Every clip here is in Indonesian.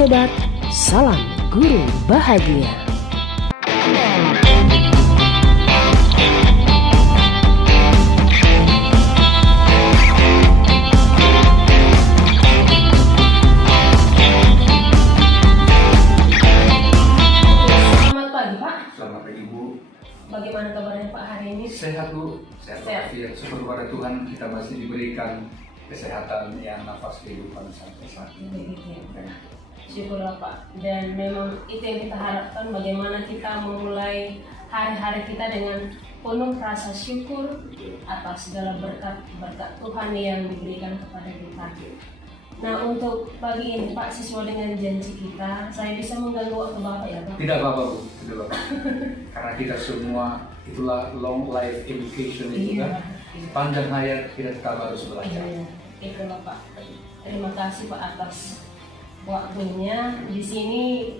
hebat, salam guru bahagia. Selamat pagi Pak. Selamat pagi Bu. Bagaimana kabarnya Pak hari ini? Sehat Bu. Sehat. Ya, syukur kepada Tuhan kita masih diberikan kesehatan yang nafas kehidupan sampai saat ini. Ya. Syukurlah Pak. Dan memang itu yang kita harapkan, bagaimana kita memulai hari-hari kita dengan penuh rasa syukur atas segala berkat Tuhan yang diberikan kepada kita. Nah, untuk pagi ini Pak, sesuai dengan janji kita, saya bisa mengganggu waktu Bapak ya Pak? Tidak apa-apa Bu, tidak apa-apa. Karena kita semua itulah long life education itu kan. Panjang hayat kita tetap harus belajar. Iya, itulah Pak. Terima kasih Pak atas waktunya di sini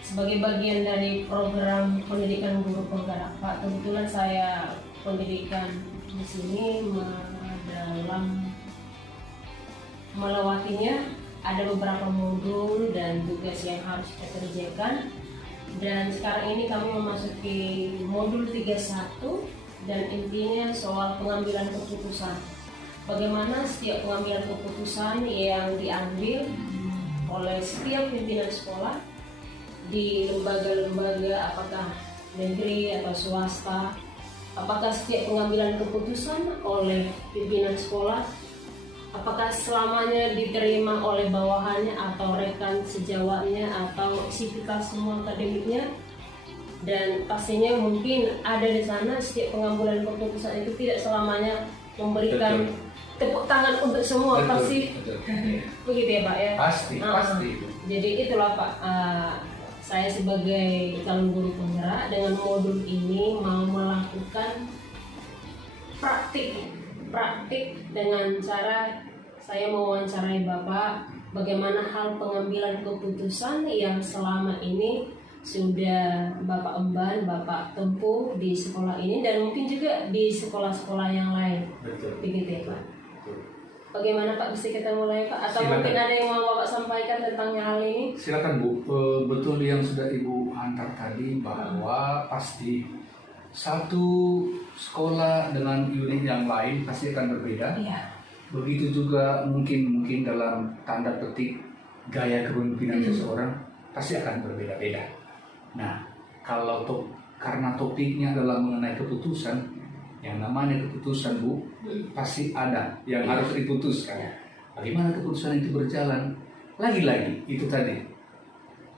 sebagai bagian dari program pendidikan guru penggerak Pak. Kebetulan saya pendidikan di sini dalam melewatinya ada beberapa modul dan tugas yang harus kita kerjakan, dan sekarang ini kami memasuki modul 31 dan intinya soal pengambilan keputusan. Bagaimana setiap pengambilan keputusan yang diambil oleh setiap pimpinan sekolah di lembaga-lembaga apakah negeri atau swasta, apakah setiap pengambilan keputusan oleh pimpinan sekolah apakah selamanya diterima oleh bawahannya atau rekan sejawatnya atau sivitas semua akademiknya. Dan pastinya mungkin ada di sana setiap pengambilan keputusan itu tidak selamanya memberikan tepuk tangan untuk semua. Pasti begitu ya Pak ya? Pasti. Jadi itulah Pak, saya sebagai calon guru penggerak dengan modul ini mau melakukan praktik dengan cara saya mewawancarai Bapak bagaimana hal pengambilan keputusan yang selama ini sudah Bapak emban, Bapak tempuh di sekolah ini dan mungkin juga di sekolah-sekolah yang lain. Betul. Begitu ya Pak. Betul. Bagaimana Pak, bisa kita mulai Pak? Atau Silakan. mungkin ada yang mau Bapak sampaikan tentang hal ini? Silakan Bu. Betul yang sudah Ibu hantar tadi bahwa pasti satu sekolah dengan unit yang lain pasti akan berbeda. Iya. Begitu juga mungkin dalam tanda petik gaya kepemimpinan seseorang pasti akan berbeda-beda. Nah, kalau karena topiknya adalah mengenai keputusan, yang namanya keputusan Bu, pasti ada yang harus diputuskan. Bagaimana keputusan itu berjalan? Lagi-lagi itu tadi,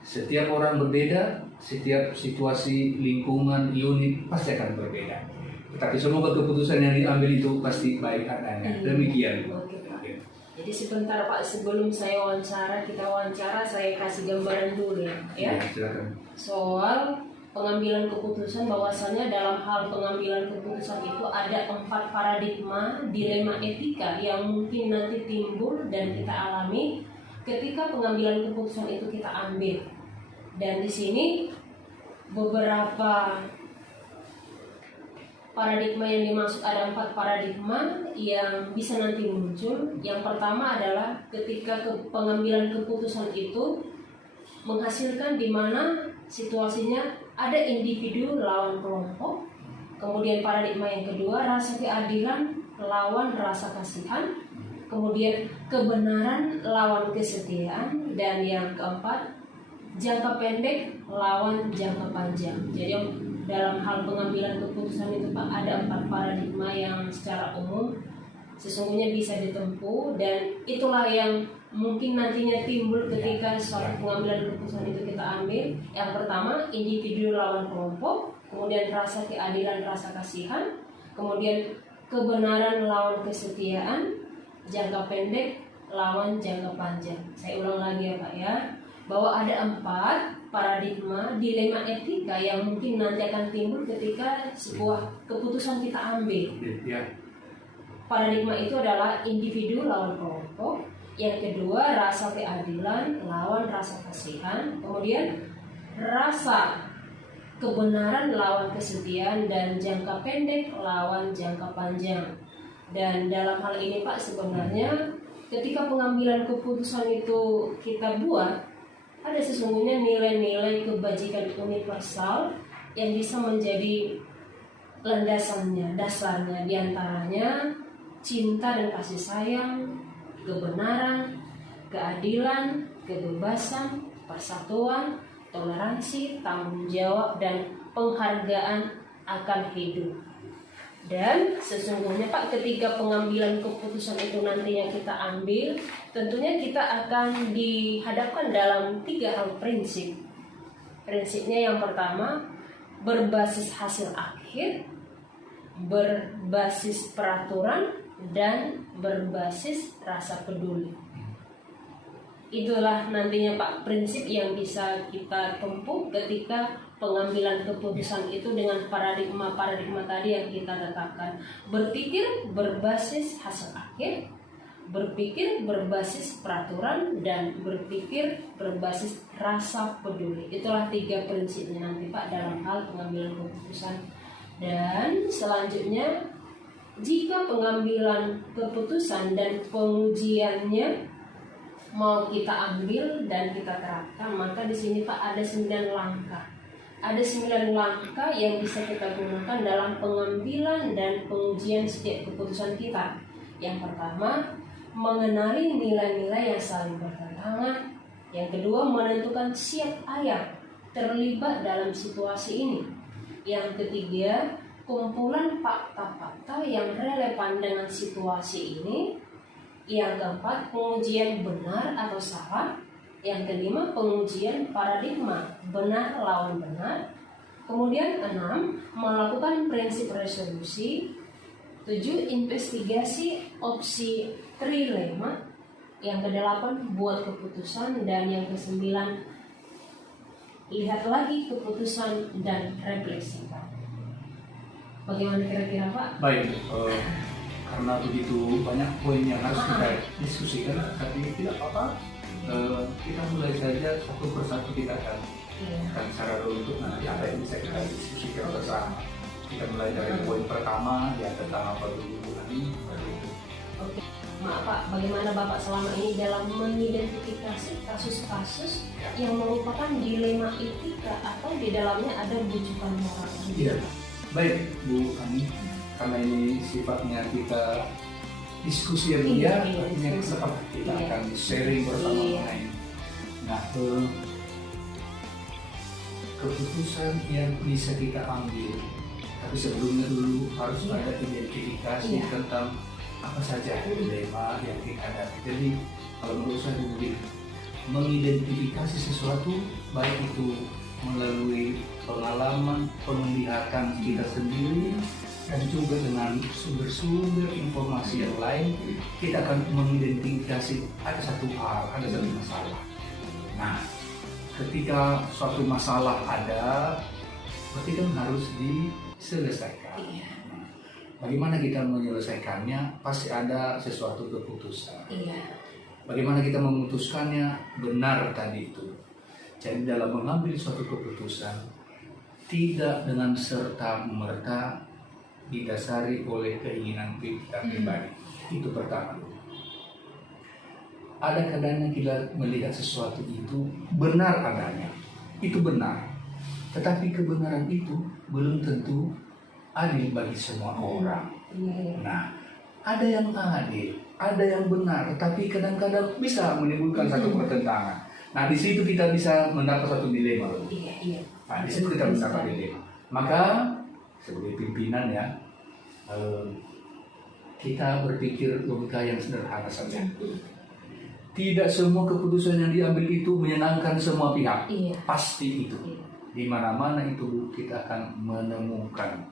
setiap orang berbeda, setiap situasi, lingkungan, unit pasti akan berbeda. Tetapi semoga keputusan yang diambil itu pasti baik adanya. Demikian. Oke Pak. Jadi sebentar Pak, sebelum kita wawancara, saya kasih gambaran dulu ya. Ya, silakan. Soal pengambilan keputusan, bahwasannya dalam hal pengambilan keputusan itu ada 4 paradigma, dilema etika yang mungkin nanti timbul dan kita alami ketika pengambilan keputusan itu kita ambil. Dan di sini beberapa paradigma yang dimaksud, ada 4 paradigma yang bisa nanti muncul. Yang pertama adalah ketika pengambilan keputusan itu menghasilkan di mana situasinya ada individu lawan kelompok. Kemudian paradigma yang kedua, rasa keadilan lawan rasa kasihan. Kemudian kebenaran lawan kesetiaan. Dan yang keempat, jangka pendek lawan jangka panjang. Jadi dalam hal pengambilan keputusan itu Pak, ada 4 paradigma yang secara umum sesungguhnya bisa ditempuh, dan itulah yang mungkin nantinya timbul ketika suatu pengambilan keputusan itu kita ambil. Yang pertama, individu lawan kelompok, kemudian rasa keadilan, rasa kasihan, kemudian kebenaran lawan kesetiaan, jangka pendek lawan jangka panjang. Saya ulang lagi ya Pak ya, bahwa ada 4 paradigma dilema etika yang mungkin nanti akan timbul ketika sebuah keputusan kita ambil. Ya. Paradigma itu adalah individu lawan kelompok, yang kedua rasa keadilan lawan rasa kasihan, kemudian rasa kebenaran lawan kesetiaan, dan jangka pendek lawan jangka panjang. Dan dalam hal ini Pak, sebenarnya ketika pengambilan keputusan itu kita buat, ada sesungguhnya nilai-nilai kebajikan universal yang bisa menjadi landasannya, dasarnya, diantaranya cinta dan kasih sayang, kebenaran, keadilan, kebebasan, persatuan, toleransi, tanggung jawab, dan penghargaan akan hidup. Dan sesungguhnya Pak, ketika pengambilan keputusan itu nantinya kita ambil, tentunya kita akan dihadapkan dalam 3 hal prinsip. Prinsipnya yang pertama, berbasis hasil akhir, berbasis peraturan, dan berbasis rasa peduli. Itulah nantinya Pak prinsip yang bisa kita tempuh ketika pengambilan keputusan itu dengan paradigma tadi yang kita tetapkan. Berpikir berbasis hasil akhir, berpikir berbasis peraturan, dan berpikir berbasis rasa peduli. Itulah 3 prinsipnya nanti Pak dalam hal pengambilan keputusan. Dan selanjutnya, jika pengambilan keputusan dan pengujiannya mau kita ambil dan kita terapkan, maka di sini Pak ada 9 langkah. Ada 9 langkah yang bisa kita gunakan dalam pengambilan dan pengujian setiap keputusan kita. Yang pertama, mengenali nilai-nilai yang saling bertentangan. Yang kedua, menentukan siap ayah terlibat dalam situasi ini. Yang ketiga, kumpulan fakta-fakta yang relevan dengan situasi ini. Yang keempat, pengujian benar atau salah. Yang kelima, pengujian paradigma benar lawan benar. Kemudian 6, melakukan prinsip resolusi. 7, investigasi opsi trilema. Yang ke-8, buat keputusan. Dan yang ke-9, lihat lagi keputusan dan refleksi Pak. Bagaimana kira-kira Pak? Baik, karena begitu banyak poin yang harus kita diskusikan, tapi tidak apa-apa. Kita mulai saja satu persatu, kita akan secara runtuh nanti apa yang bisa kita diskusikan bersama. Kita mulai dari poin pertama yang tentang apa dulu ini. Oke, maaf Pak, bagaimana Bapak selama ini dalam mengidentifikasi kasus-kasus yang merupakan dilema etika atau di dalamnya ada bujukan moral? Iya, baik Bu Ani, karena ini sifatnya kita diskusi yang mulia, artinya kita akan sharing bersama mengenai. Nah, keputusan yang bisa kita ambil, tapi sebelumnya dulu harus ada identifikasi tentang apa saja dilema yang kita hadapi. Jadi kalau menurut saya begitu, mengidentifikasi sesuatu baik itu melalui pengalaman, penglihatan kita sendiri, dan juga dengan sumber-sumber informasi yang lain, kita akan mengidentifikasi ada satu hal, ada satu masalah. Nah, ketika suatu masalah ada, berarti kan harus diselesaikan. Nah, bagaimana kita menyelesaikannya? Pasti ada sesuatu keputusan. Bagaimana kita memutuskannya? Benar tadi itu. Jadi dalam mengambil suatu keputusan, tidak dengan serta-merta didasari oleh keinginan kita pribadi. Itu pertama. Ada kadangnya kita melihat sesuatu itu benar adanya, itu benar. Tetapi kebenaran itu belum tentu adil bagi semua orang. Nah, ada yang adil, ada yang benar, tetapi kadang-kadang bisa menimbulkan satu pertentangan. Nah, di situ kita bisa mendapat satu dilema. Nah, di situ kita mendapat dilema. Maka sebagai pimpinan ya, kita berpikir logika yang sederhana saja. Tidak semua keputusan yang diambil itu menyenangkan semua pihak. Pasti itu. Di mana-mana itu kita akan menemukan.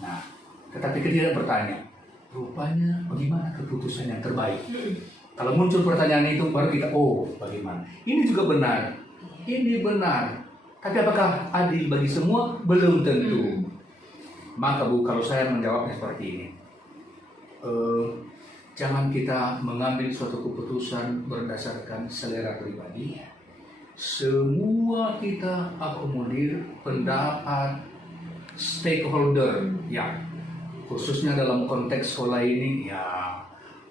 Nah, tetapi kita bertanya, rupanya bagaimana keputusan yang terbaik? Kalau muncul pertanyaan itu baru kita, oh bagaimana? Ini juga benar. Ini benar. Tapi apakah adil bagi semua? Belum tentu. Maka Bu, kalau saya menjawabnya seperti ini, jangan kita mengambil suatu keputusan berdasarkan selera pribadi. Semua kita akomodir pendapat stakeholder, ya, khususnya dalam konteks sekolah ini, ya,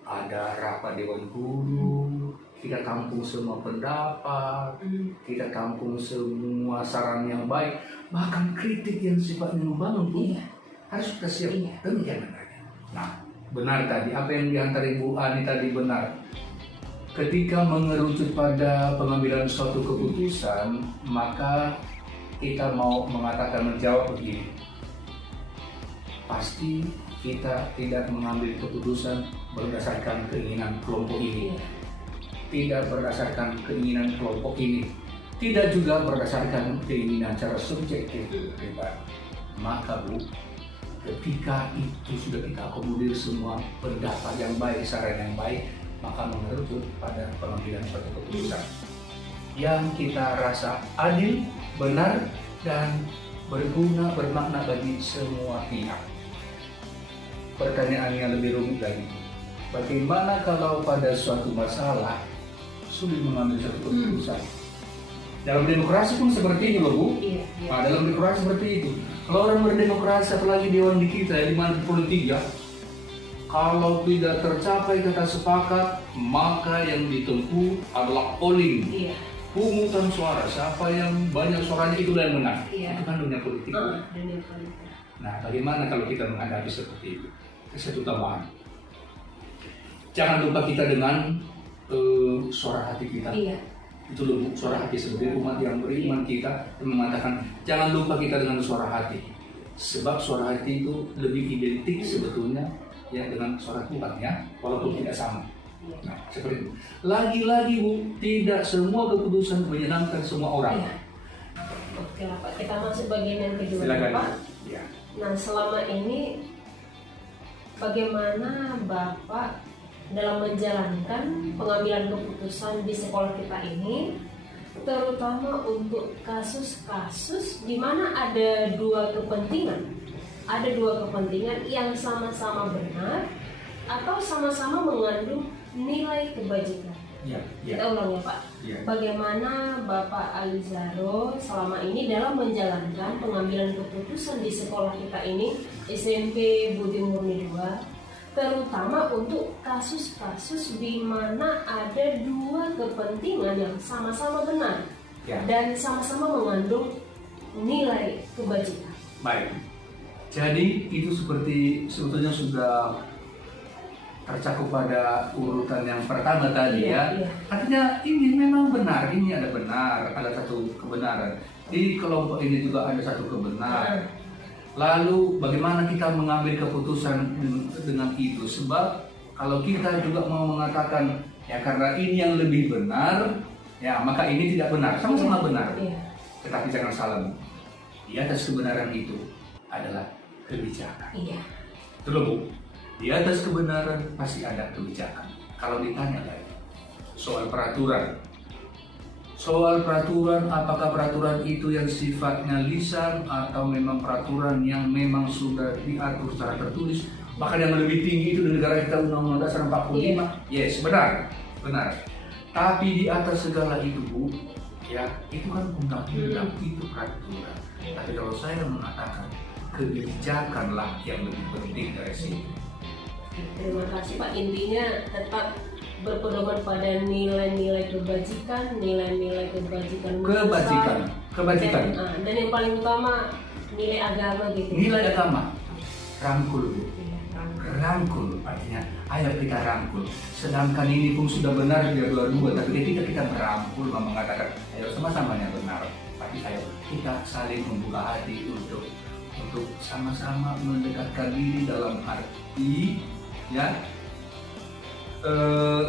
ada rapat dewan guru, kita tampung semua pendapat, kita tampung semua saran yang baik, bahkan kritik yang sifatnya membangun pun harus kita siap. Demikian adanya. Nah, benar tadi apa yang diantar Ibu Ani tadi benar. Ketika mengerucut pada pengambilan suatu keputusan, maka kita mau mengatakan menjawab begini. Pasti kita tidak mengambil keputusan berdasarkan keinginan kelompok ini, tidak berdasarkan keinginan kelompok ini, tidak juga berdasarkan keinginan secara subjektif pribadi. Maka Bu, ketika itu sudah kita akomodir semua pendapat yang baik, saran yang baik, maka mengerucut pada pengambilan suatu keputusan yang kita rasa adil, benar, dan berguna, bermakna bagi semua pihak. Pertanyaan yang lebih rumit lagi, bagaimana kalau pada suatu masalah sulit mengambil suatu keputusan? Dalam demokrasi pun seperti itu loh Bu. Nah, dalam demokrasi seperti itu. Kalau orang berdemokrasi, apalagi Dewan di kita ya, 53, kalau tidak tercapai kata sepakat, maka yang ditempuh adalah polling. Pungutan suara, siapa yang banyak suaranya itulah yang menang. Itu kan dunia politik. Nah, bagaimana kalau kita menghadapi seperti itu? Satu tambahan. Jangan lupa kita dengan suara hati kita. Itu loh, suara hati sebagai umat yang beriman kita mengatakan jangan lupa kita dengan suara hati. Sebab suara hati itu lebih identik sebetulnya ya dengan suara Tuhan ya, walaupun tidak sama. Nah, seperti itu. Lagi-lagi Bu, tidak semua keputusan menyenangkan semua orang. Oke lah Pak, kita masuk bagian yang kedua. Silakan Pak. Ya. Nah, selama ini bagaimana Bapak dalam menjalankan pengambilan keputusan di sekolah kita ini, terutama untuk kasus-kasus di mana ada dua kepentingan yang sama-sama benar atau sama-sama mengandung nilai kebajikan. Kita ulang ya Pak. Bagaimana Bapak Alizaro selama ini dalam menjalankan pengambilan keputusan di sekolah kita ini, SMP Budi Murni 2, terutama untuk kasus-kasus di mana ada dua kepentingan yang sama-sama benar dan sama-sama mengandung nilai kebajikan. Baik. Jadi itu seperti sebetulnya sudah tercakup pada urutan yang pertama tadi ya. Artinya ini memang benar, ini ada benar, ada satu kebenaran. Di kelompok ini juga ada satu kebenaran. Lalu bagaimana kita mengambil keputusan dengan itu? Sebab kalau kita juga mau mengatakan ya karena ini yang lebih benar, ya maka ini tidak benar, sama-sama benar. Tetapi jangan salah, di atas kebenaran itu adalah kebijakan. Betul Bu? Di atas kebenaran pasti ada kebijakan. Kalau ditanya lagi soal peraturan, apakah peraturan itu yang sifatnya lisan atau memang peraturan yang memang sudah diatur secara tertulis? Bahkan yang lebih tinggi itu di negara kita Undang-Undang Dasar 45. Yes, benar. Tapi di atas segala itu Bu, ya itu kan undang-undang, itu peraturan. Tapi kalau saya mengatakan kebijakanlah yang lebih penting dari situ. Terima kasih Pak. Intinya tetap berpedoman pada nilai-nilai kebajikan, kebajikan. Dan yang paling utama nilai agama gitu. Nilai agama, rangkul, rangkul artinya ayo kita rangkul. Sedangkan ini pun sudah benar dia dua-dua, tapi ketika kita merangkul mengatakan ayo sama-sama yang benar, tapi ayo kita saling membuka hati untuk sama-sama mendekatkan diri dalam arti ya.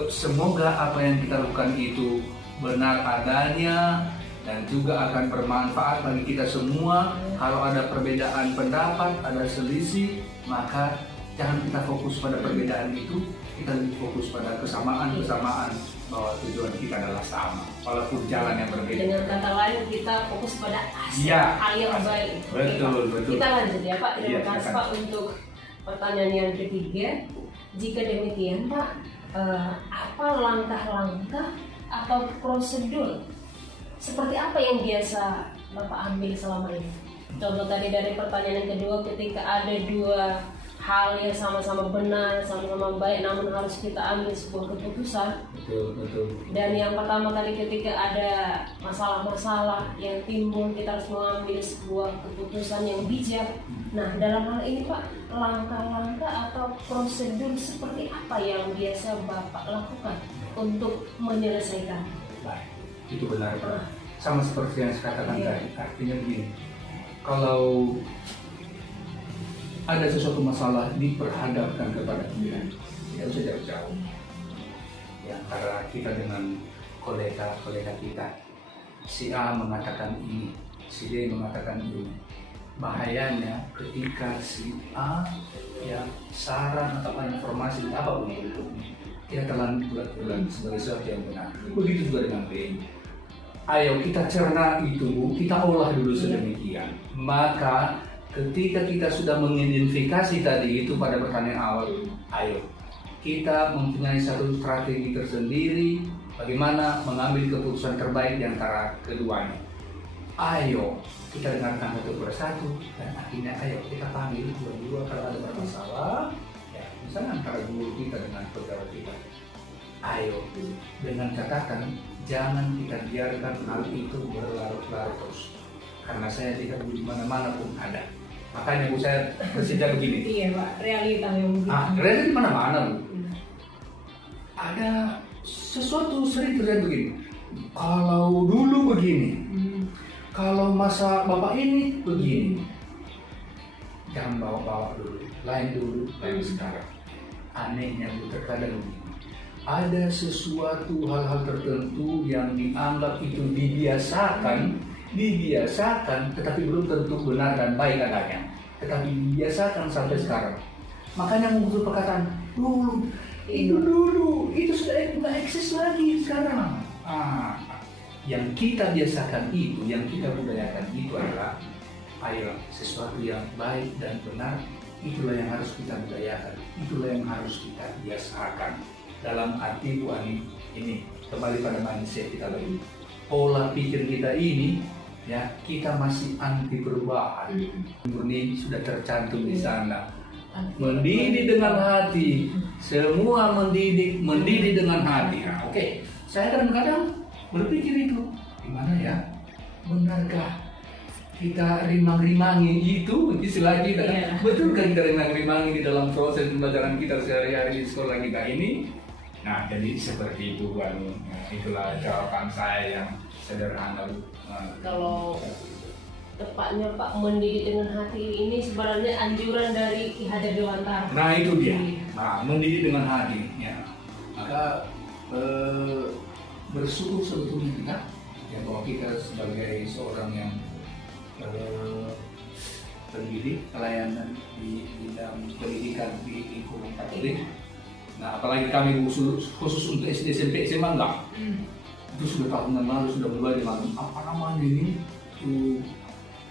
Semoga apa yang kita lakukan itu benar adanya dan juga akan bermanfaat bagi kita semua. Kalau ada perbedaan pendapat, ada selisih, maka jangan kita fokus pada perbedaan itu, kita lebih fokus pada kesamaan bahwa tujuan kita adalah sama, walaupun jalan yang berbeda. Dengan kata lain kita fokus pada hal yang baik. Betul. Kita lanjut ya Pak. Terima kasih Pak untuk pertanyaan yang ketiga. Jika demikian Pak, apa langkah-langkah atau prosedur seperti apa yang biasa Bapak ambil selama ini? Contoh tadi dari pertanyaan yang kedua, ketika ada dua hal yang sama-sama benar, sama-sama baik, namun harus kita ambil sebuah keputusan. Betul. Dan yang pertama tadi ketika ada masalah-masalah yang timbul, kita harus mengambil sebuah keputusan yang bijak. Nah, dalam hal ini Pak, langkah-langkah atau prosedur seperti apa yang biasa Bapak lakukan untuk menyelesaikan? Baik, itu benar Pak. Sama seperti yang saya katakan tadi, artinya begini, kalau ada sesuatu masalah diperhadapkan kepada kita, tidak usah jauh-jauh. Ya, antara kita dengan kolega kita, si A mengatakan ini, si D mengatakan ini. Bahayanya ketika si A ya saran atau informasi apapun itu, kita telan bulat-bulat sebagai sesuatu yang benar. Begitu juga dengan B. Ayo kita cerna itu, kita olah dulu sedemikian. Maka ketika kita sudah mengidentifikasi tadi itu pada pertanyaan awal, ayo kita mempunyai satu strategi tersendiri bagaimana mengambil keputusan terbaik di antara keduanya. Ayo kita dengarkan satu persatu dan akhirnya ayo kita panggil dua-dua kalau ada masalah, ya misalnya antara guru kita dengan pegawai kita. Ayo dengan catatan jangan kita biarkan hal itu berlarut-larut terus, karena saya tidak di mana-mana pun ada. Makanya Bu saya bersedia begini. Iya Pak, realita yang begitu. Realita di mana-mana Bu. Ada sesuatu sering terjadi begini. Kalau dulu begini, kalau masa Bapak ini begini, jangan bawa-bawa dulu, lain sekarang. Anehnya Bu terkadang begini. Ada sesuatu hal-hal tertentu yang dianggap itu dibiasakan, tetapi belum tentu benar dan baik adanya, tetapi dibiasakan sampai sekarang. Makanya muncul perkataan dulu itu sudah tidak eksis lagi sekarang. Yang kita biasakan itu, yang kita budayakan itu adalah ayo sesuatu yang baik dan benar, itulah yang harus kita budayakan, itulah yang harus kita biasakan. Dalam arti Bu Ani ini kembali pada mindset kita lagi, pola pikir kita ini ya, kita masih anti perubahan. Murni sudah tercantum di sana. Mendidik dengan hati, semua mendidik dengan hati. Nah, oke. Saya kadang-kadang berpikir itu, gimana ya? Benarkah kita rimang-rimangi itu istilah kita? Betulkah kita rimang-rimangi di dalam proses pembelajaran kita sehari-hari di sekolah kita ini? Nah, jadi seperti itu Bu Ani. Nah, itulah jawaban saya yang sederhana. Kalau tepatnya Pak, mendidik dengan hati ini sebenarnya anjuran dari Ki Hajar Dewantara. Nah itu dia. Nah, mendidik dengan hati. Ya. Maka bersyukur sebetulnya kita ya, bahwa kita sebagai seorang yang pendidik pelayanan di bidang pendidikan di lingkungan Katolik. Nah, apalagi kami khusus untuk SD, SMP, SMA enggak. Itu sudah tahun yang lalu sudah mulai dengan apa namanya ini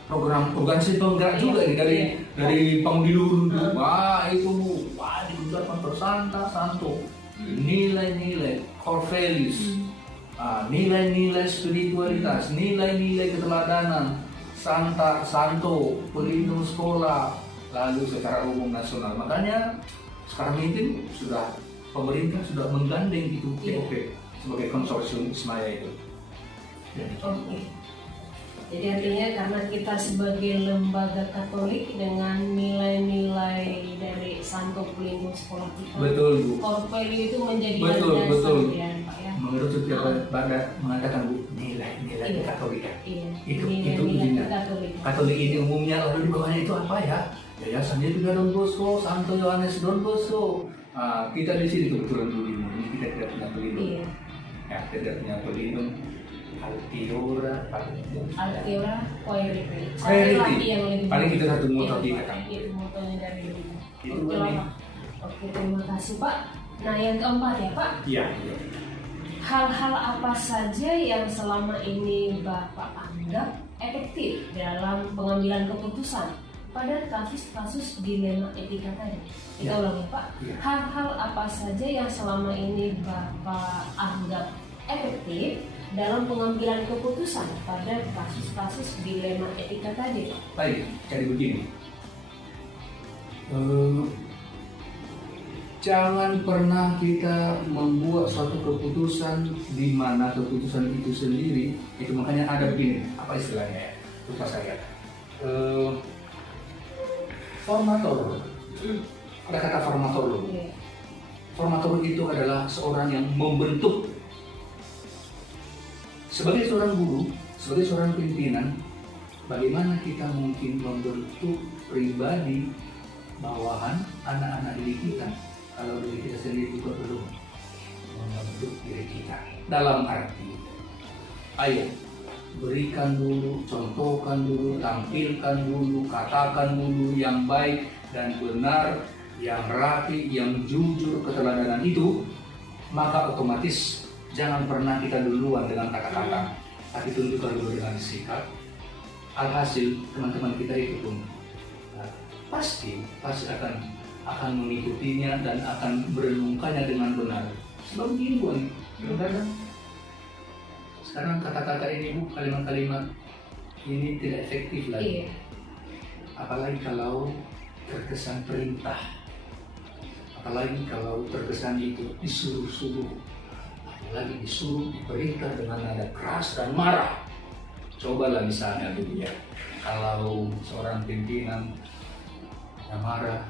program organisasi penggerak juga ini dari Pangdilu dulu. Wah itu diucapkan santo nilai-nilai core values, nilai-nilai spiritualitas, nilai-nilai keteladanan, santo pelindung sekolah, lalu secara umum nasional. Makanya sekarang ini sudah pemerintah sudah menggandeng itu POP sebagai konsorsium Ismaya itu. Jadi artinya karena kita sebagai lembaga Katolik dengan nilai-nilai dari Santo Pelindung sekolah kita, betul Bu. Core value itu menjadi betul. Ya, Pak, ya. Menurut setiap Bapak mengatakan Bu, nilai Katolik ya. Iya. Itu Nilai Katolik ini umumnya, lalu di bawahnya itu apa ya? Yayasannya juga Don Bosco, Santo Yohanes Don Bosco. Kita di sini kebetulan dulu ini kita tidak punya pelindung. Iya. Ya, tidak punya pelindung. Altiora, Koiriti. Paling kita satu moto kita kan. Itu motonya dari Itu Oke, terima kasih Pak. Nah, yang keempat ya Pak. Iya. Hal-hal apa saja yang selama ini Bapak anggap efektif dalam pengambilan keputusan pada kasus-kasus dilema etika tadi? Kita ulangi Pak. Hal-hal apa saja yang selama ini Bapak anggap efektif dalam pengambilan keputusan pada kasus-kasus dilema etika tadi? Baik, jadi begini. Jangan pernah kita membuat suatu keputusan di mana keputusan itu sendiri, itu makanya ada begini, apa istilahnya ya? Lupa saya. Formator. Ada kata formator loh. Formator itu adalah seorang yang membentuk. Sebagai seorang guru, sebagai seorang pimpinan, bagaimana kita mungkin membentuk pribadi bawahan anak-anak didik kita kalau diri kita sendiri juga belum membentuk diri kita. Dalam arti, ayo berikan dulu, contohkan dulu, tampilkan dulu, katakan dulu yang baik dan benar, yang rapi, yang jujur, keteladanan itu, maka otomatis jangan pernah kita duluan dengan kata-kata, tapi tunjukkan dulu dengan sikap. Alhasil teman-teman kita itu pun pasti akan mengikutinya dan akan merenungkannya dengan benar. Sebab begini Bu, kadang-kadang sekarang kata-kata ini Bu, kalimat-kalimat ini tidak efektif lagi. Apalagi kalau terkesan perintah, apalagi kalau terkesan itu disuruh-suruh, apalagi disuruh, diperintah dengan nada keras dan marah. Cobalah misalnya dulu ya, kalau seorang pimpinan yang marah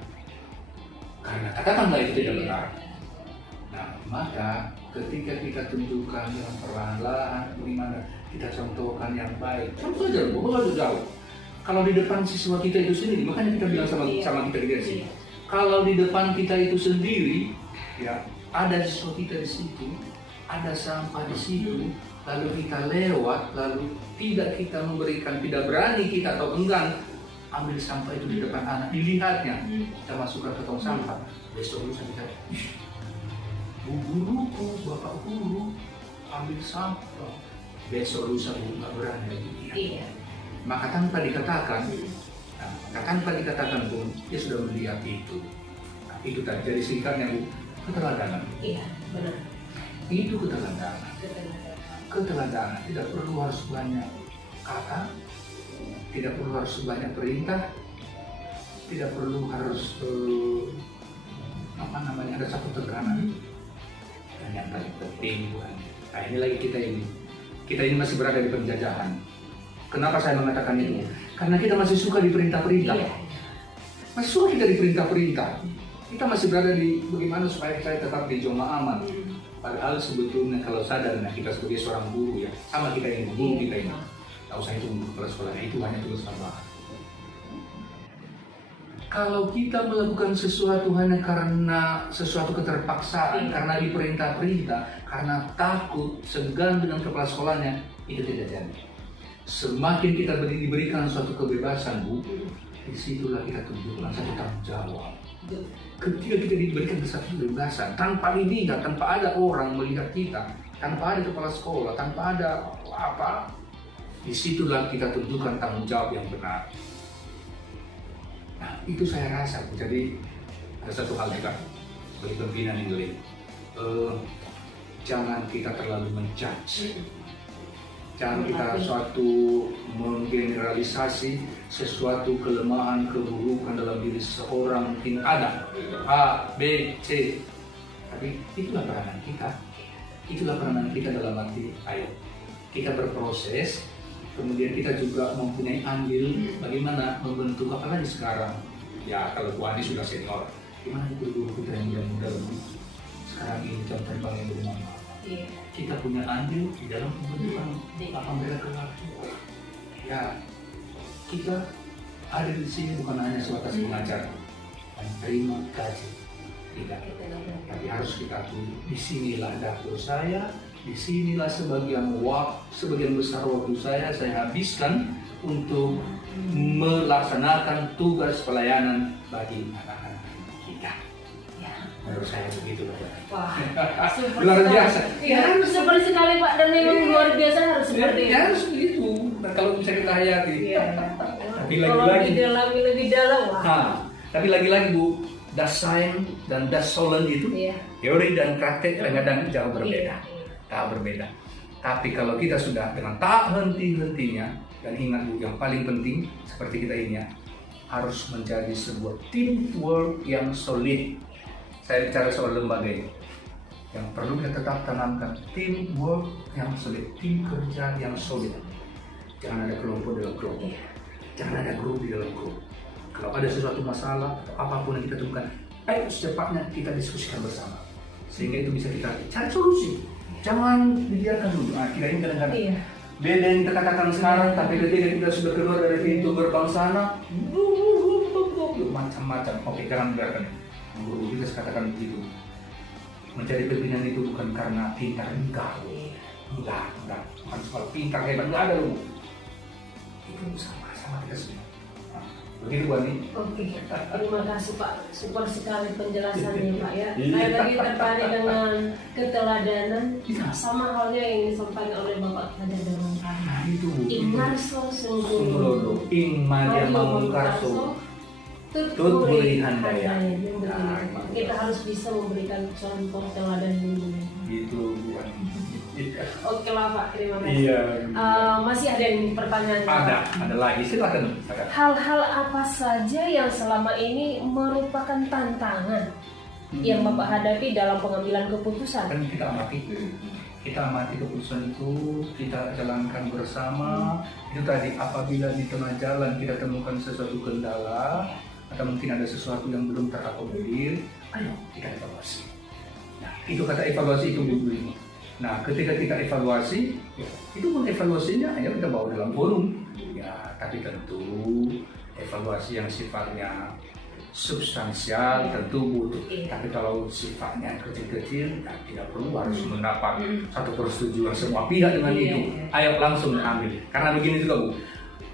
karena katakanlah itu tidak benar. Nah, maka ketika kita tunjukkan yang perlahan-lahan, bagaimana kita contohkan yang baik, contoh saja Bu, jauh. Kalau di depan siswa kita itu sendiri, makanya kita bilang sama kita di sini. Kalau di depan kita itu sendiri, ya ada siswa kita di situ, ada sampah di situ, lalu kita lewat, lalu tidak kita memberikan, tidak berani kita atau enggan ambil sampah itu di depan anak, dilihatnya, kita masukkan ke tong sampah. Besok lusa kita, Bu guruku, Bapak guru, ambil sampah. Besok lusa Bu nggak berani lagi. Iya. Maka tanpa dikatakan, pun dia sudah melihat itu. Nah, itu tadi jadi singkatnya Bu, keteladanan. Iya, benar. Itu keteladanan. Keteladanan tidak perlu harus banyak kata, tidak perlu harus banyak perintah, tidak perlu harus ada satu tekanan. Dan yang paling penting bukan. Nah ini lagi kita ini masih berada di penjajahan. Kenapa saya mengatakan itu? Karena kita masih suka diperintah-perintah. Masih suka kita diperintah-perintah. Kita masih berada di bagaimana supaya saya tetap di zona aman. Padahal sebetulnya kalau sadar, nah kita sebagai seorang guru ya, sama kita ini guru kita ini. Tak usah itu untuk kepala sekolah, itu hanya tugas tambahan. Kalau kita melakukan sesuatu hanya karena sesuatu keterpaksaan, karena diperintah-perintah, karena takut, segan dengan kepala sekolahnya, itu tidak jadi. Semakin kita diberikan suatu kebebasan Bu, disitulah kita tunjukkan satu tanggung jawab. Ketika kita diberikan satu kebebasan, tanpa dilihat, tanpa ada orang melihat kita, tanpa ada kepala sekolah, tanpa ada apa, disitulah kita tunjukkan tanggung jawab yang benar. Nah, itu saya rasa. Jadi ada satu hal juga bagi pimpinan ini, jangan kita terlalu menjudge. Jangan kita suatu menggeneralisasi sesuatu kelemahan, keburukan dalam diri seseorang, mungkin ada A, B, C. Tapi itulah peranan kita. Itulah peranan kita dalam arti, ayo kita berproses. Kemudian kita juga mempunyai andil bagaimana membentuk, apalagi sekarang. Ya kalau Bu Ani sudah senior, gimana guru-guru kita yang muda sekarang ini jam terbang yang bermanfaat. Kita punya andil di dalam pembentukan lapangan bela keluarga. Ya, kita ada di sini bukan hanya sebatas mengajar dan terima gaji, tidak. Tapi harus kita akui, disinilah dapur saya, disinilah sebagian besar waktu saya habiskan untuk melaksanakan tugas pelayanan bagi anak-anak kita. Menurut saya begitu Pak. Wah, luar biasa. Ya, seperti sekali Pak, dan memang luar biasa harus seperti itu. Ya harus begitu. Nah, kalau bisa kita hayati. Tapi lagi-lagi didalami lebih dalam. Tapi lagi-lagi Bu, das Sein dan das Sollen itu teori dan praktek kadang-kadang jauh berbeda. Tak berbeda. Tapi kalau kita sudah dengan tak henti-hentinya, dan ingat Bu, yang paling penting seperti kita ini ya, harus menjadi sebuah teamwork yang solid. saya bicara soal lembaga ini. Yang perlu kita tetap tanamkan teamwork yang solid, tim kerja yang solid. Jangan ada kelompok dalam kelompok, jangan ada grup di dalam grup. Kalau ada sesuatu masalah atau apapun yang kita temukan, ayo secepatnya kita diskusikan bersama, sehingga itu bisa kita cari solusi. Jangan dibiarkan dulu. Nah, kita ini kadang-kadang beda yang kita katakan sekarang, tapi ketika kita sudah keluar dari pintu gerbang sana, macam-macam. Oke, jangan biarkan. Guru kita katakan begitu. Mencari pimpinan itu bukan karena pintar, enggak, bukan soal pintar hebat, enggak ada loh. Itu sama kita semua. Nah, begitu Bu Ani. Oke, terima kasih Pak. Super sekali penjelasannya Pak ya. Saya tadi tertarik dengan keteladanan, sama halnya yang disampaikan oleh Bapak Kader Dewan. Nah itu. Ingarso Sungguh. Ingmadia Mangkarso. Tut beri handaya. Kita harus bisa memberikan contoh teladan dulu. Gitu Bu Ani. Oke lah Pak, terima kasih. Iya. Masih ada yang pertanyaan? Ada lagi, silakan. Hal-hal apa saja yang selama ini merupakan tantangan yang Bapak hadapi dalam pengambilan keputusan? Kan kita amati keputusan itu, kita jalankan bersama. Itu tadi, apabila di tengah jalan kita temukan sesuatu kendala atau mungkin ada sesuatu yang belum terakomodir, ayo kita evaluasi. Nah, itu kata evaluasi itu dulu. Nah, ketika kita evaluasi, itu pun evaluasinya hanya kita bawa dalam forum. Ya, tapi tentu evaluasi yang sifatnya substansial tentu butuh. Tapi kalau sifatnya kecil-kecil, ya, tidak perlu harus mendapat satu persetujuan semua pihak dengan itu. Ayo langsung ambil. Karena begini juga Bu,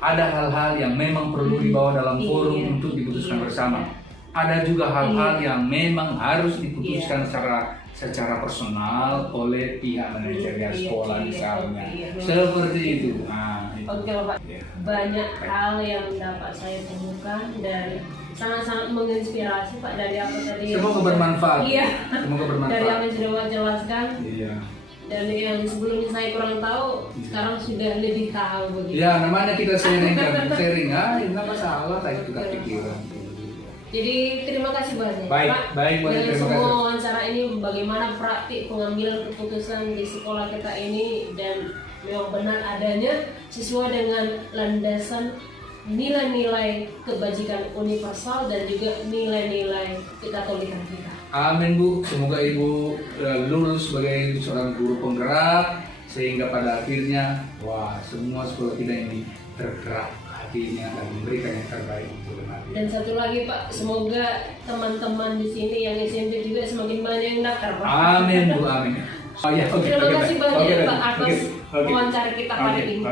ada hal-hal yang memang perlu dibawa dalam forum untuk diputuskan bersama. Ada juga hal-hal yang memang harus diputuskan secara personal oleh pihak manajernya sekolah misalnya. Seperti itu. Nah, oke Pak. Banyak hal yang dapat saya temukan dan sangat-sangat menginspirasi Pak dari apa tadi. Semoga bermanfaat. Iya. Semoga bermanfaat. Dari apa yang sudah Pak jelaskan. Iya. Dan yang sebelumnya saya kurang tahu, sekarang sudah lebih tahu begitu. Ya, namanya kita sharing nggak masalah, saya tukar pikiran. Jadi terima kasih banyak Pak. Baik, dari terima semua kasih. wawancara ini bagaimana praktik pengambilan keputusan di sekolah kita ini dan memang benar adanya sesuai dengan landasan nilai-nilai kebajikan universal dan juga nilai-nilai kekatolikan kita. Amin Bu, semoga Ibu lulus sebagai seorang guru penggerak sehingga pada akhirnya semua sekolah kita ini tergerak hatinya dan memberikan yang terbaik untuk umat. Dan satu lagi Pak, semoga teman-teman di sini yang SMP juga semakin banyak yang daftar Pak. Amin Bu, amin. Terima kasih banyak Pak atas wawancara kita hari ini.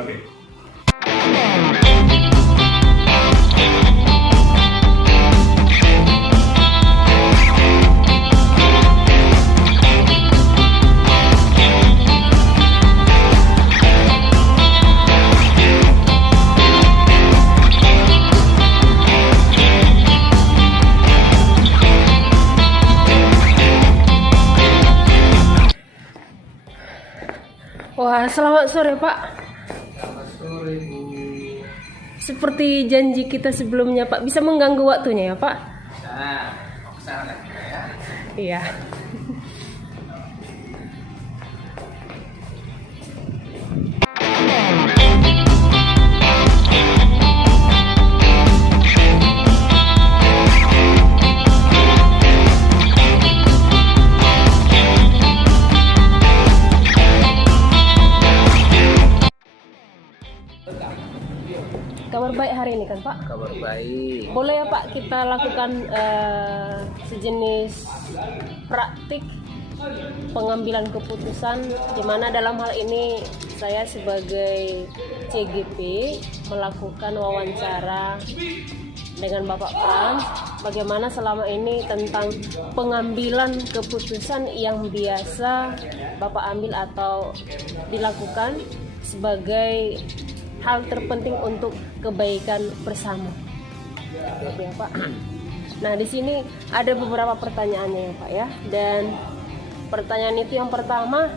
Wah, selamat sore Pak. Selamat sore Bu. Seperti janji kita sebelumnya Pak, bisa mengganggu waktunya ya Pak? Nah, kesana ya. Iya. Kabar baik hari ini kan Pak? Kabar baik. Boleh ya Pak kita lakukan sejenis praktik pengambilan keputusan, di mana dalam hal ini saya sebagai CGP melakukan wawancara dengan Bapak Frans, bagaimana selama ini tentang pengambilan keputusan yang biasa Bapak ambil atau dilakukan sebagai hal terpenting untuk kebaikan bersama. Gitu ya Pak. Nah, di sini ada beberapa pertanyaannya ya Pak ya. Dan pertanyaan itu yang pertama,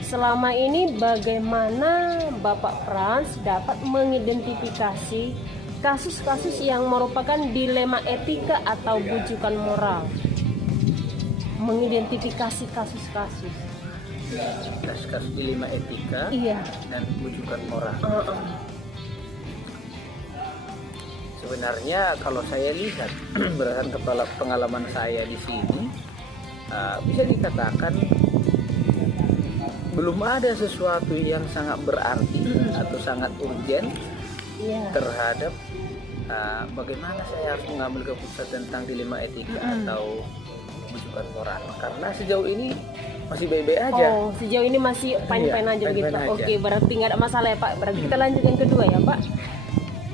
selama ini bagaimana Bapak Frans dapat mengidentifikasi kasus-kasus yang merupakan dilema etika atau bujukan moral? mengidentifikasi kasus-kasus. Kasus dilema etika Iya. dan rujukan moral. Sebenarnya kalau saya lihat berdasarkan kepala pengalaman saya di sini, bisa dikatakan belum ada sesuatu yang sangat berarti atau sangat urgen Iya. terhadap bagaimana saya harus mengambil keputusan tentang dilema etika atau rujukan moral. Karena sejauh ini masih baik-baik aja. Oh, sejauh ini masih fine-fine aja begitu. fine-fine aja. Oke, berarti nggak ada masalah ya Pak. Berarti kita lanjut yang kedua ya Pak.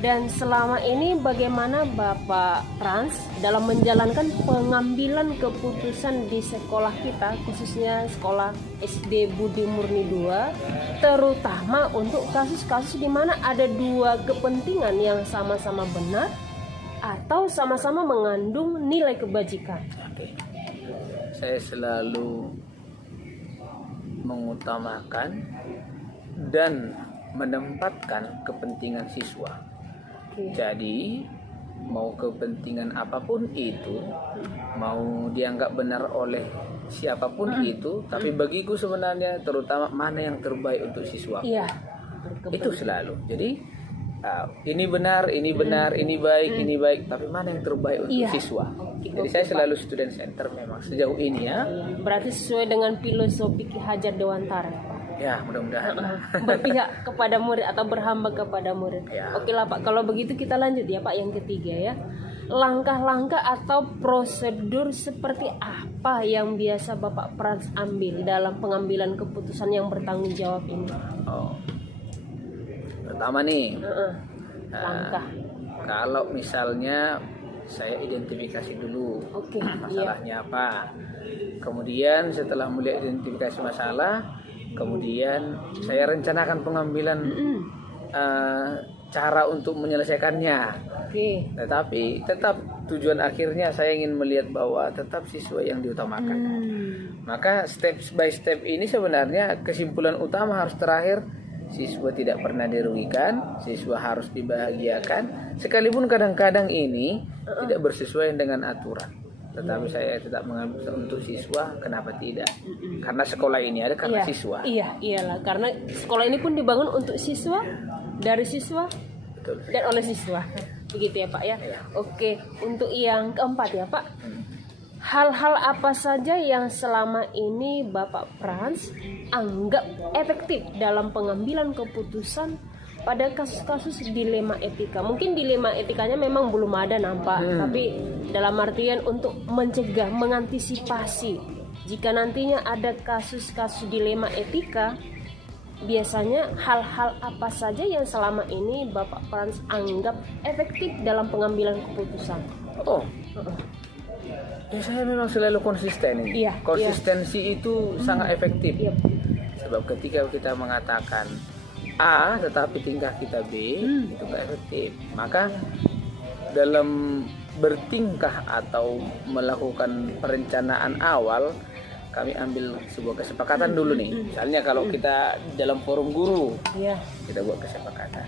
Dan selama ini bagaimana Bapak Frans dalam menjalankan pengambilan keputusan di sekolah kita, khususnya sekolah SD Budi Murni 2, terutama untuk kasus-kasus di mana ada dua kepentingan yang sama-sama benar atau sama-sama mengandung nilai kebajikan. Oke. Saya selalu mengutamakan dan menempatkan kepentingan siswa. Oke. Jadi mau kepentingan apapun itu, mau dianggap benar oleh siapapun itu, tapi bagiku sebenarnya terutama mana yang terbaik untuk siswa. Iya. Itu selalu. Jadi ini benar, ini benar, ini baik, tapi mana yang terbaik untuk Iya. siswa. Oke, Jadi saya selalu student center memang sejauh ini ya. Berarti sesuai dengan filosofi Ki Hajar Dewantara. Ya mudah-mudahan. Berpihak kepada murid atau berhamba kepada murid. Ya. Oke lah Pak, kalau begitu kita lanjut ya Pak yang ketiga ya. Langkah-langkah atau prosedur seperti apa yang biasa Bapak Frans ambil dalam pengambilan keputusan yang bertanggung jawab ini? Oh. Pertama nih, Langkah. kalau misalnya saya identifikasi dulu Oke, masalahnya apa. Kemudian setelah melihat identifikasi masalah, kemudian saya rencanakan pengambilan cara untuk menyelesaikannya. Oke. Tetapi tetap tujuan akhirnya saya ingin melihat bahwa tetap siswa yang diutamakan. Maka step by step ini sebenarnya kesimpulan utama harus terakhir, siswa tidak pernah dirugikan, siswa harus dibahagiakan, sekalipun kadang-kadang ini tidak bersesuaian dengan aturan. Tetapi saya tetap mengambil untuk siswa, kenapa tidak? Karena sekolah ini ada karena siswa. Iya, iyalah. Karena sekolah ini pun dibangun untuk siswa, dari siswa, Betul. dan oleh siswa. Begitu ya Pak ya. Oke, untuk yang keempat ya Pak. Hal-hal apa saja yang selama ini Bapak Frans anggap efektif dalam pengambilan keputusan pada kasus-kasus dilema etika? Mungkin dilema etikanya memang belum ada nampak, tapi dalam artian untuk mencegah, mengantisipasi jika nantinya ada kasus-kasus dilema etika, biasanya hal-hal apa saja yang selama ini Bapak Frans anggap efektif dalam pengambilan keputusan? Oh, ya saya memang selalu konsisten ini. Iya, Konsistensi itu sangat efektif. Iya. Sebab ketika kita mengatakan A tetapi tingkah kita B, itu nggak efektif. Maka dalam bertingkah atau melakukan perencanaan awal, kami ambil sebuah kesepakatan dulu nih. Misalnya kalau kita dalam forum guru, Iya. kita buat kesepakatan.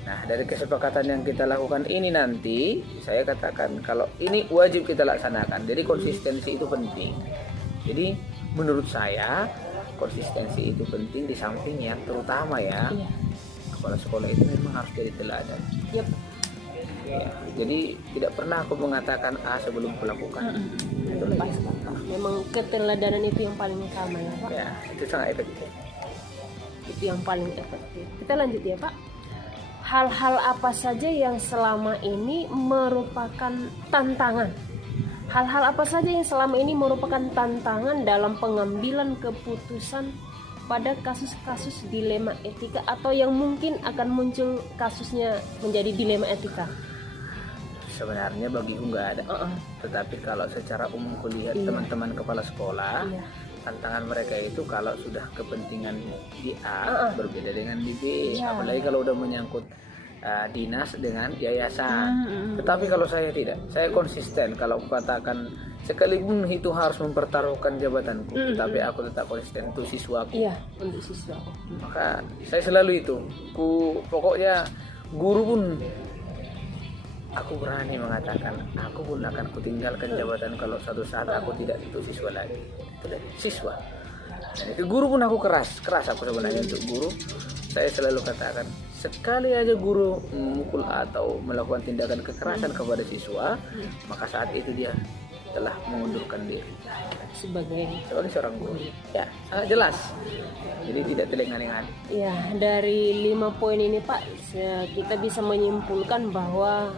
Nah, dari kesepakatan yang kita lakukan ini nanti, saya katakan kalau ini wajib kita laksanakan. Jadi konsistensi itu penting. Jadi menurut saya konsistensi itu penting di samping yang terutama ya. Kepala sekolah itu memang harus jadi teladan. Yep. Ya, jadi tidak pernah aku mengatakan A sebelum melakukan. Itu Pas, Pak. Memang keteladanan itu yang paling utama ya Pak. ya, itu sangat efektif. Itu yang paling efektif. Kita lanjut ya Pak. Hal-hal apa saja yang selama ini merupakan tantangan? Hal-hal apa saja yang selama ini merupakan tantangan dalam pengambilan keputusan pada kasus-kasus dilema etika atau yang mungkin akan muncul kasusnya menjadi dilema etika? Sebenarnya bagiku nggak ada. Tetapi kalau secara umum kulihat teman-teman kepala sekolah, tantangan mereka itu kalau sudah kepentingan di A berbeda dengan di B, apalagi kalau udah menyangkut dinas dengan yayasan. Tetapi kalau saya tidak, saya konsisten. Kalau aku katakan sekalipun itu harus mempertaruhkan jabatanku, tetapi aku tetap konsisten untuk siswaku. Iya, untuk siswa. Maka saya selalu itu, pokoknya guru pun aku berani mengatakan aku pun akan kutinggalkan jabatan kalau suatu saat aku tidak untuk siswa lagi. Itu dari siswa. Dan itu guru pun aku keras aku sebenarnya untuk guru. Saya selalu katakan, sekali aja guru memukul atau melakukan tindakan kekerasan kepada siswa, maka saat itu dia telah mengundurkan diri sebagai seorang guru. Ya, sangat jelas. Jadi tidak teleng-lengan. Ya, dari 5 poin ini Pak, kita bisa menyimpulkan bahwa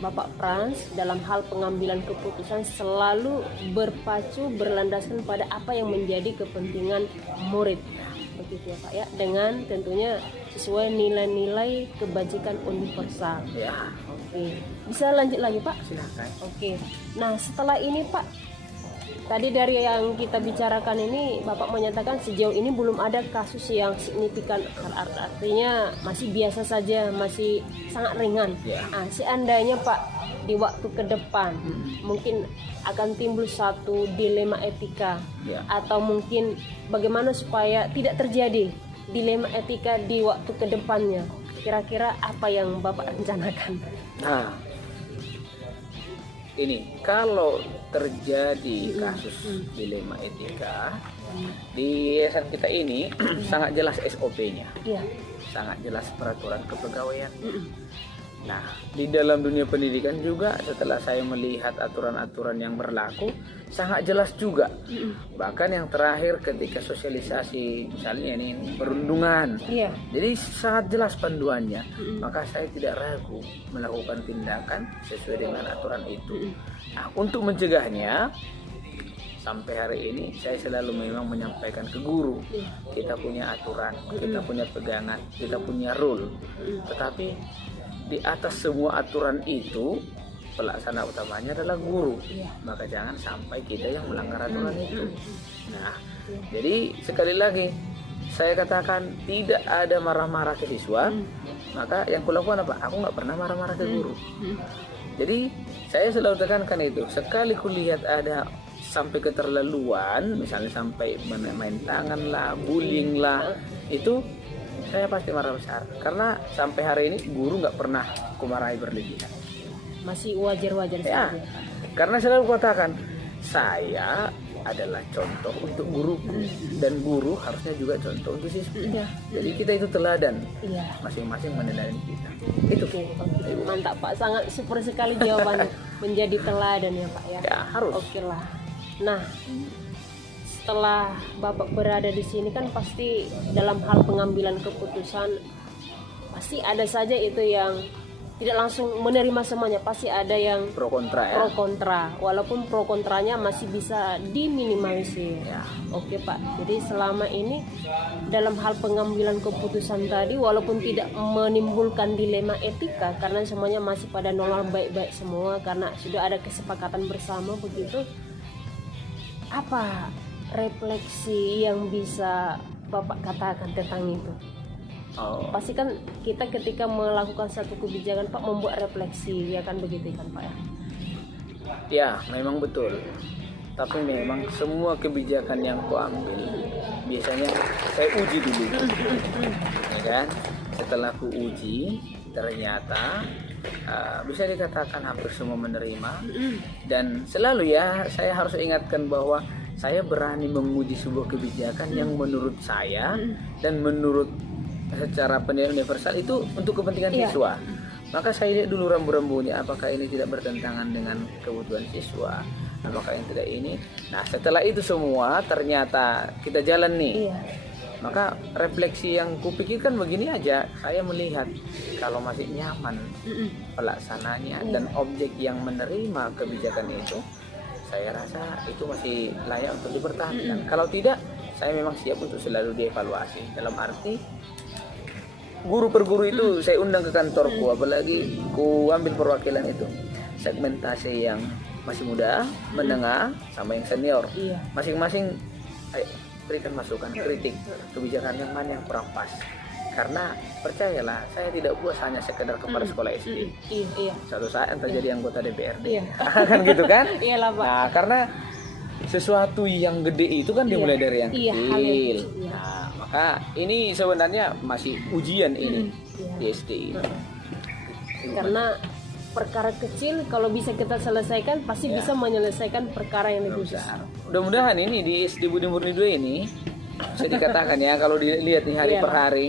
Bapak Frans dalam hal pengambilan keputusan selalu berpacu berlandaskan pada apa yang menjadi kepentingan murid, begitu ya Pak ya, dengan tentunya sesuai nilai-nilai kebajikan universal. Ya. Oke, bisa lanjut lagi Pak? Silakan. Oke, nah setelah ini Pak, tadi dari yang kita bicarakan ini Bapak menyatakan sejauh ini belum ada kasus yang signifikan, artinya masih biasa saja, masih sangat ringan. Ya. Nah, seandainya Pak di waktu ke depan mungkin akan timbul satu dilema etika, Ya. atau mungkin bagaimana supaya tidak terjadi dilema etika di waktu ke depannya, kira-kira apa yang Bapak rencanakan? Nah, ini kalau terjadi kasus dilema etika di yayasan kita ini sangat jelas SOP-nya, Iya. sangat jelas peraturan kepegawaian. Nah, di dalam dunia pendidikan juga setelah saya melihat aturan-aturan yang berlaku sangat jelas juga. Bahkan yang terakhir ketika sosialisasi misalnya ini perundungan, Iya. jadi sangat jelas panduannya. Maka saya tidak ragu melakukan tindakan sesuai dengan aturan itu. Nah, untuk mencegahnya sampai hari ini saya selalu memang menyampaikan ke guru, kita punya aturan, kita punya pegangan, kita punya rule. Tetapi di atas semua aturan itu pelaksana utamanya adalah guru. Maka jangan sampai kita yang melanggar aturan itu. Nah, jadi sekali lagi saya katakan tidak ada marah-marah ke siswa. Maka yang kulakukan apa? Aku nggak pernah marah-marah ke guru. Jadi saya selalu tekankan itu. Sekali kulihat ada sampai keterlaluan, misalnya sampai main tangan lah, bullying lah, itu saya pasti marah besar. Karena sampai hari ini guru nggak pernah kumarahi berlebihan. Masih wajar-wajar Ya, saja. karena selalu katakan saya adalah contoh untuk guru dan guru harusnya juga contoh untuk siswa. Iya. Jadi kita itu teladan, Iya. masing-masing meneladani kita. Itu Oke, mantap Pak, sangat super sekali jawabannya. Menjadi teladan ya Pak ya. ya harus. Oke lah. Nah, setelah Bapak berada di sini kan pasti dalam hal pengambilan keputusan pasti ada saja itu yang tidak langsung menerima semuanya, pasti ada yang Pro kontra ya. pro kontra, walaupun pro kontranya masih bisa diminimalisir. Ya. Oke Pak, jadi selama ini dalam hal pengambilan keputusan tadi walaupun tidak menimbulkan dilema etika karena semuanya masih pada normal baik-baik semua karena sudah ada kesepakatan bersama begitu, apa refleksi yang bisa Bapak katakan tentang itu? Oh. Pasti kan kita ketika melakukan satu kebijakan Pak membuat refleksi, ya kan begitu kan Pak ya? Ya, memang betul. Tapi memang semua kebijakan yang ku ambil biasanya saya uji dulu. Ya kan? Setelah ku uji, ternyata bisa dikatakan hampir semua menerima. Dan selalu ya, saya harus ingatkan bahwa saya berani menguji sebuah kebijakan yang menurut saya dan menurut secara penilaian universal itu untuk kepentingan siswa. Maka saya lihat dulu rambu-rambunya, apakah ini tidak bertentangan dengan kebutuhan siswa, apakah yang tidak ini. Nah, setelah itu semua ternyata kita jalan nih. Maka refleksi yang kupikirkan begini aja, saya melihat kalau masih nyaman pelaksananya dan objek yang menerima kebijakan itu, saya rasa itu masih layak untuk dipertahankan. Kalau tidak, saya memang siap untuk selalu dievaluasi. Dalam arti guru per guru itu saya undang ke kantorku, apalagi ku ambil perwakilan itu segmentasi yang masih muda, menengah, sama yang senior. Masing-masing berikan masukan, kritik kebijakan yang mana yang kurang pas. Karena percayalah, saya tidak puas hanya sekedar kepala sekolah SD. Suatu saat entah jadi anggota DPRD, kan gitu kan? Iyalah Pak. Nah, karena sesuatu yang gede itu kan dimulai dari yang kecil. Nah, maka ini sebenarnya masih ujian ini di SD ini. Karena perkara kecil kalau bisa kita selesaikan pasti bisa menyelesaikan perkara yang lebih besar. Mudah-mudahan ini di SD Budi Murni 2 ini bisa dikatakan ya, kalau dilihat nih hari per hari,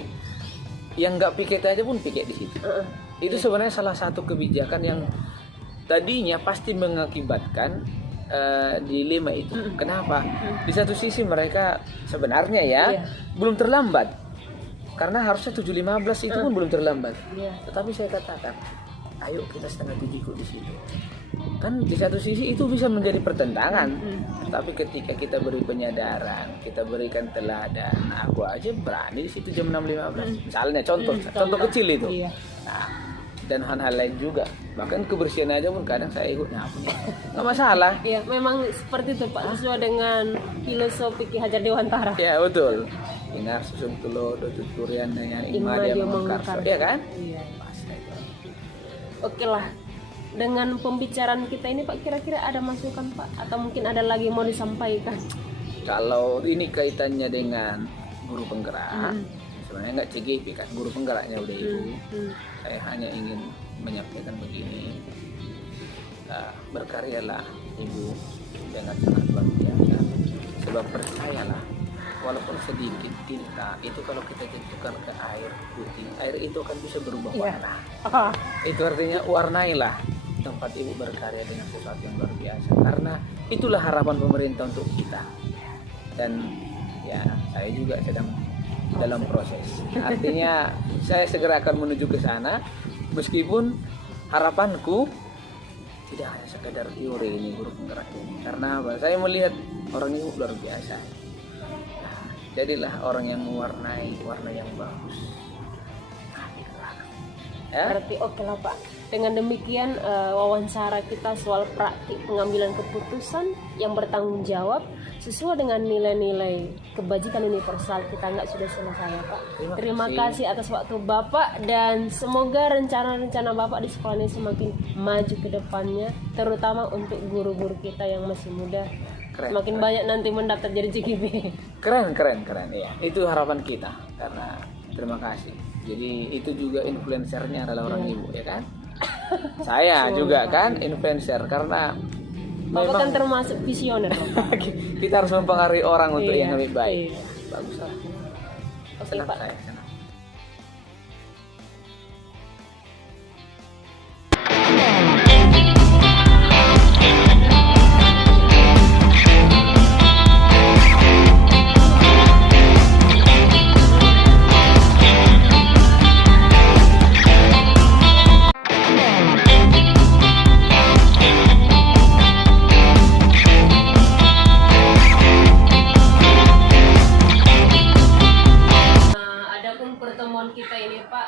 yang nggak piket aja pun piket di situ. Itu sebenarnya salah satu kebijakan yang tadinya pasti mengakibatkan dilema itu. Kenapa? Di satu sisi mereka sebenarnya belum terlambat. Karena harusnya 7.15 itu pun belum terlambat. Tetapi saya katakan, ayo kita 6:30 kok di situ. Kan di satu sisi itu bisa menjadi pertentangan. Tapi ketika kita beri penyadaran, kita berikan teladan, aku aja berani di situ jam 6.15. Misalnya contoh kecil itu. Nah, dan hal-hal lain juga. Bahkan kebersihan aja pun kadang saya ikut nyapu nih. Nggak masalah. Iya, memang seperti itu Pak, sesuai dengan filosofi Ki Hajar Dewantara. Ya, betul. Inar susun tulodo tuturian yang Ima dia mengkarso. Iya kan? Iya. Oke lah. Dengan pembicaraan kita ini Pak, kira-kira ada masukan Pak? Atau mungkin ada lagi yang mau disampaikan? Kalau ini kaitannya dengan guru penggerak, sebenarnya nggak CGP kan, guru penggeraknya udah Ibu. Saya hanya ingin menyampaikan begini, berkaryalah Ibu dengan sangat luar biasa. Sebab percayalah, walaupun sedikit tinta itu kalau kita jatuhkan ke air putih, air itu akan bisa berubah warna. Itu artinya warnailah tempat Ibu berkarya dengan sesuatu yang luar biasa, karena itulah harapan pemerintah untuk kita. Dan ya saya juga sedang dalam proses, artinya saya segera akan menuju ke sana, meskipun harapanku tidak hanya sekedar teori ini guru penggerak ini. Karena apa? Saya melihat orang ini luar biasa. Jadilah orang yang mewarnai warna yang bagus. Berarti oke lah Pak. Dengan demikian wawancara kita soal praktik pengambilan keputusan yang bertanggung jawab sesuai dengan nilai-nilai kebajikan universal kita sudah selesai ya Pak. Terima kasih atas waktu Bapak, dan semoga rencana-rencana Bapak di sekolah ini semakin maju ke depannya, terutama untuk guru-guru kita yang masih muda. Semakin banyak nanti mendaftar jadi JKP. Keren ya. Itu harapan kita, karena terima kasih. Jadi itu juga influencernya adalah orang Ibu ya kan. Saya juga kan influencer, karena Bapak kan termasuk visioner. Kita harus mempengaruhi orang untuk yang lebih baik. Baguslah. Oke Senang Pak. saya, senang.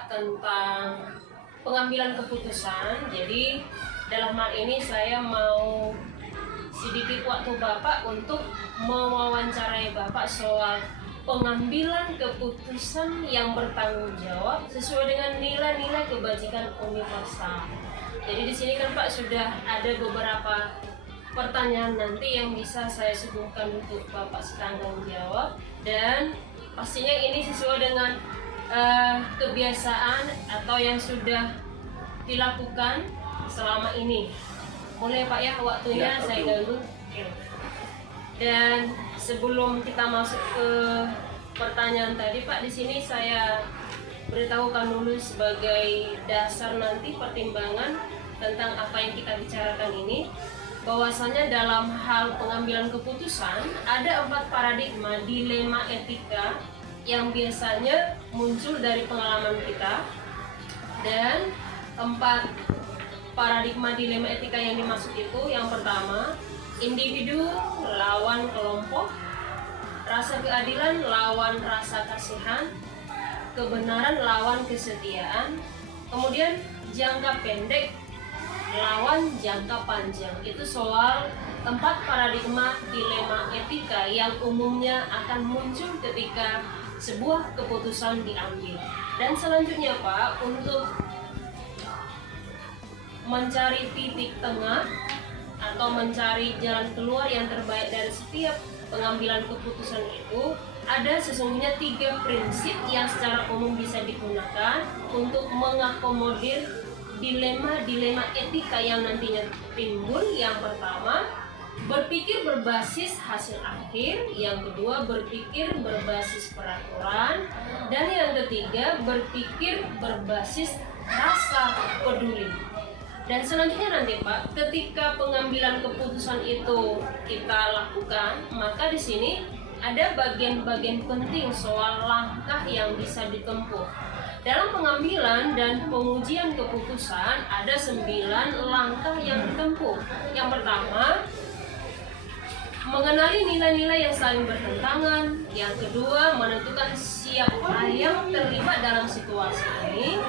Tentang pengambilan keputusan. Jadi dalam hal ini saya mau sedikit waktu Bapak untuk mewawancarai Bapak soal pengambilan keputusan yang bertanggung jawab sesuai dengan nilai-nilai kebajikan universal. Jadi di sini kan Pak sudah ada beberapa pertanyaan nanti yang bisa saya suguhkan untuk Bapak setanggung jawab, dan pastinya ini sesuai dengan kebiasaan atau yang sudah dilakukan selama ini. Boleh Pak ya, waktunya saya ganggu. Dan sebelum kita masuk ke pertanyaan tadi Pak, di sini saya beritahukan dulu sebagai dasar nanti pertimbangan tentang apa yang kita bicarakan ini, bahwasanya dalam hal pengambilan keputusan ada 4 paradigma dilema etika yang biasanya muncul dari pengalaman kita. Dan 4 paradigma dilema etika yang dimaksud itu, yang pertama, individu lawan kelompok, rasa keadilan lawan rasa kasihan, kebenaran lawan kesetiaan, kemudian jangka pendek lawan jangka panjang. Itu soal 4 paradigma dilema etika yang umumnya akan muncul ketika sebuah keputusan diambil. Dan selanjutnya Pak, untuk mencari titik tengah atau mencari jalan keluar yang terbaik dari setiap pengambilan keputusan itu, ada sesungguhnya 3 prinsip yang secara umum bisa digunakan untuk mengakomodir dilema-dilema etika yang nantinya timbul. Yang pertama, berpikir berbasis hasil akhir. Yang kedua, berpikir berbasis peraturan. Dan yang ketiga, berpikir berbasis rasa peduli. Dan selanjutnya nanti Pak, ketika pengambilan keputusan itu kita lakukan, maka di sini ada bagian-bagian penting soal langkah yang bisa ditempuh. Dalam pengambilan dan pengujian keputusan ada 9 langkah yang ditempuh. Yang pertama, mengenali nilai-nilai yang saling bertentangan. Yang kedua, menentukan siapa yang terlibat dalam situasi ini.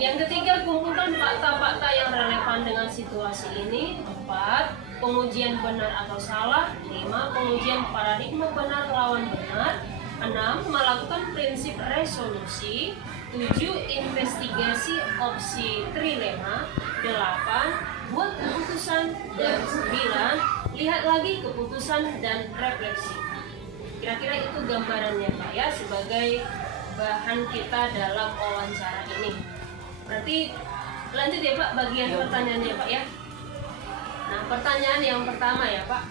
Yang ketiga, kumpulkan fakta-fakta yang relevan dengan situasi ini. 4, pengujian benar atau salah. 5, pengujian paradigma benar lawan benar. 6, melakukan prinsip resolusi. 7, investigasi opsi trilema. 8, buat keputusan. Dan 9, lihat lagi keputusan dan refleksi. Kira-kira itu gambarannya Pak ya, sebagai bahan kita dalam wawancara ini. Berarti lanjut ya Pak, bagian pertanyaannya Pak ya. Nah, pertanyaan yang pertama ya Pak,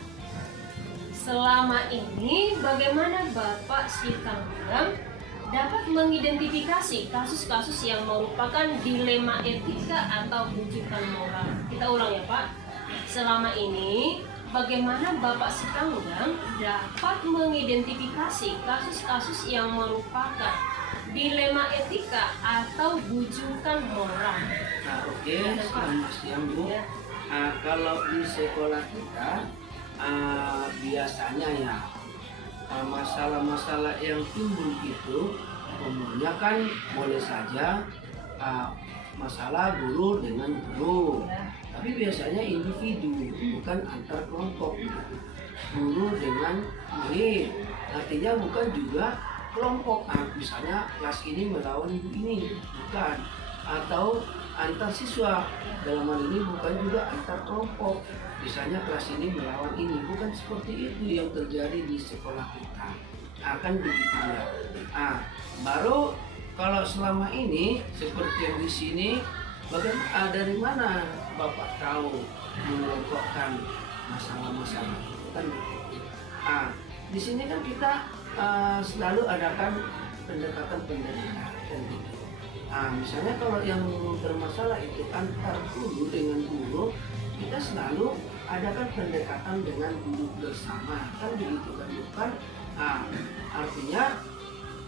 selama ini bagaimana Bapak Sitanggang dapat mengidentifikasi kasus-kasus yang merupakan dilema etika atau bujukan moral? Kita ulang ya Pak, selama ini bagaimana Bapak Sitanggang dapat mengidentifikasi kasus-kasus yang merupakan dilema etika atau bujukan moral? Nah, oke, selamat siang Bu. Kalau di sekolah kita biasanya ya masalah-masalah yang timbul itu umumnya kan boleh saja masalah guru dengan guru, tapi biasanya individu, bukan antar kelompok. Guru dengan murid, artinya bukan juga kelompok. Misalnya kelas ini melawan ibu ini, bukan. Atau antar siswa, dalam hal ini bukan juga antar kelompok. Misalnya kelas ini melawan ini, bukan seperti itu yang terjadi di sekolah kita. Akan begitu ya. Baru kalau selama ini seperti yang di sini, bagaimana dari mana Bapak tahu mengelompokkan masalah-masalah? Kan di sini kan kita selalu adakan pendekatan-pendekatan gitu. Misalnya kalau yang bermasalah itu antar guru dengan guru, kita selalu adakan pendekatan dengan duduk bersama, kan begitu kan bukan? Artinya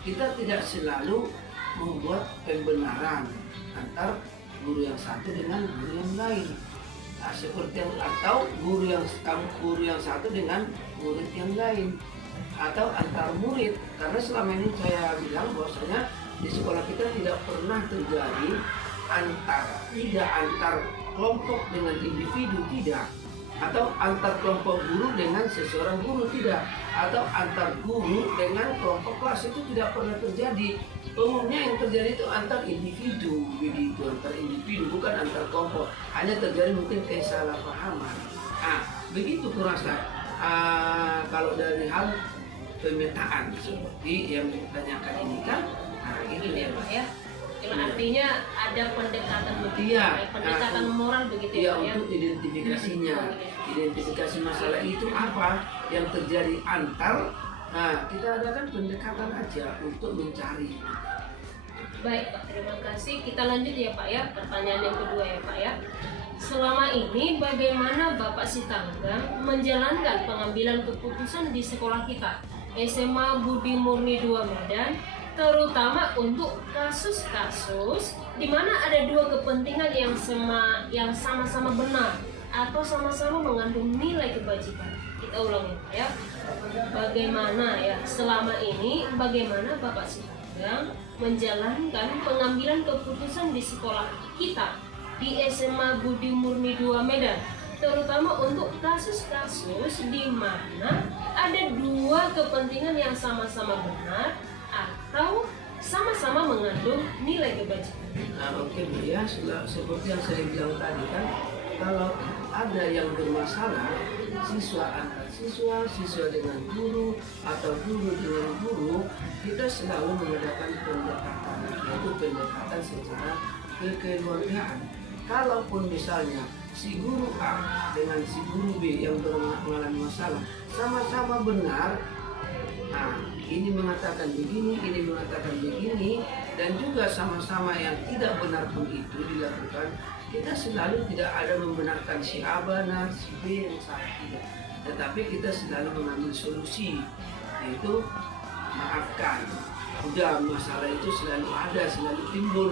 kita tidak selalu membuat pembenaran antar guru yang satu dengan guru yang lain. Seperti yang atau guru yang satu dengan murid yang lain, atau antar murid. Karena selama ini saya bilang bahwasanya di sekolah kita tidak pernah terjadi antar kelompok dengan individu, tidak, atau antar kelompok guru dengan seseorang guru, tidak, atau antar guru dengan kelompok kelas, itu tidak pernah terjadi. Umumnya yang terjadi itu antar individu, begitu, antar individu, bukan antar kelompok. Hanya terjadi mungkin kesalahpahaman. Begitu kurasa kalau dari hal pemetaan seperti yang ditanyakan ini kan. Ini ya Pak ya. Artinya ada pendekatan begitu, pendekatan moral begitu ya, Pak ya. Untuk identifikasinya, identifikasi masalah itu apa yang terjadi antar. Kita adakan pendekatan aja untuk mencari. Baik Pak, terima kasih. Kita lanjut ya Pak ya, pertanyaan yang kedua ya Pak ya. Selama ini bagaimana Bapak Sitanggang menjalankan pengambilan keputusan di sekolah kita, SMA Budi Murni 2 Medan, terutama untuk kasus-kasus di mana ada dua kepentingan yang sama-sama benar atau sama-sama mengandung nilai kebajikan? Kita ulangi ya. Bagaimana ya selama ini bagaimana Bapak Sitanggang menjalankan pengambilan keputusan di sekolah kita di SMA Budi Murni 2 Medan, terutama untuk kasus-kasus di mana ada dua kepentingan yang sama-sama benar atau sama-sama mengandung nilai kebajikan. Oke Bu ya, seperti yang saya bilang tadi kan, kalau ada yang bermasalah, siswa antar siswa, siswa dengan guru, atau guru dengan guru, kita selalu mengadakan pendekatan, yaitu pendekatan secara kekeluargaan. kalaupun misalnya si guru A dengan si guru B yang mengalami masalah sama-sama benar, nah ini mengatakan begini, ini mengatakan begini, dan juga sama-sama yang tidak benar pun itu dilakukan, kita selalu tidak ada membenarkan si A benar, si B yang salah, tidak. Tetapi kita selalu mengambil solusi, yaitu maafkan. Udah, masalah itu selalu ada, selalu timbul.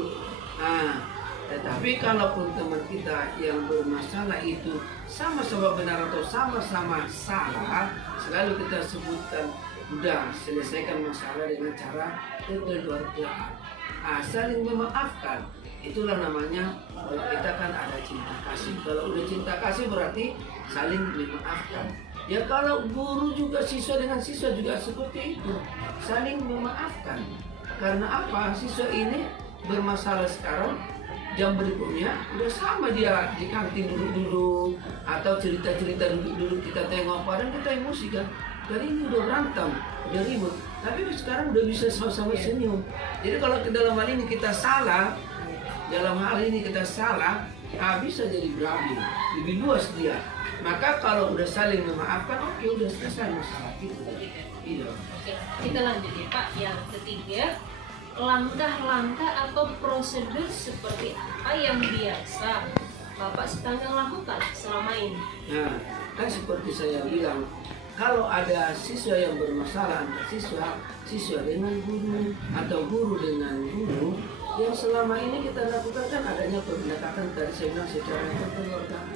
Nah, tetapi kalaupun teman kita yang bermasalah itu sama-sama benar atau sama-sama salah, selalu kita sebutkan, udah selesaikan masalah dengan cara kekeluargaan. Saling memaafkan. Itulah namanya, kalau kita kan ada cinta kasih. Kalau udah cinta kasih berarti saling memaafkan. Ya kalau guru juga siswa dengan siswa juga seperti itu, saling memaafkan. Karena apa? Siswa ini bermasalah sekarang, jam berikutnya udah sama dia di kantin duduk-duduk atau cerita-cerita duduk-duduk, kita tengok padahal kita emosi kan. Dari ini udah berantem, udah ribut, tapi sekarang udah bisa sama-sama senyum. Jadi kalau dalam hal ini kita salah, bisa jadi berabil, lebih luas dia. Maka kalau udah saling memaafkan, oke, udah selesai masalah itu. Iya. Oke, kita lanjut ya Pak. Yang ketiga, langkah-langkah atau prosedur seperti apa yang biasa Bapak sedang lakukan selama ini? Nah, kan seperti saya bilang, kalau ada siswa yang bermasalah antara siswa dengan guru atau guru dengan guru, yang selama ini kita lakukan kan adanya pendekatan tadi saya bilang secara kekeluargaan.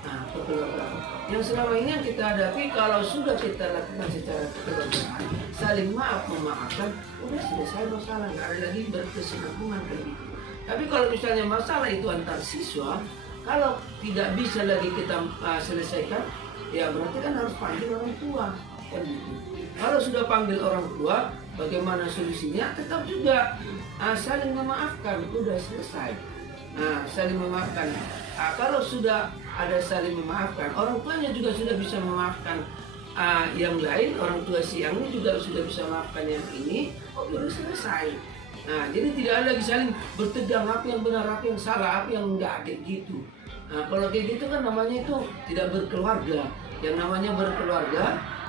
Nah, kekeluargaan. Yang selama ini yang kita hadapi, kalau sudah kita lakukan secara kekeluargaan, saling memaafkan, udah selesai masalah, nggak ada lagi berkesinambungan kayak gitu. Tapi kalau misalnya masalah itu antar siswa, kalau tidak bisa lagi kita selesaikan, ya berarti kan harus panggil orang tua kan gitu. Kalau sudah panggil orang tua, bagaimana solusinya? Tetap juga saling memaafkan, udah selesai. Nah, saling memaafkan. Kalau sudah ada saling memaafkan, orang tuanya juga sudah bisa memaafkan yang lain, orang tua si yang ini juga sudah bisa memaafkan yang ini, udah selesai. Nah, jadi tidak ada lagi saling bertegang apa yang benar, apa yang salah, apa yang enggak, kayak gitu. Nah, kalau kayak gitu kan namanya itu tidak berkeluarga. Yang namanya berkeluarga,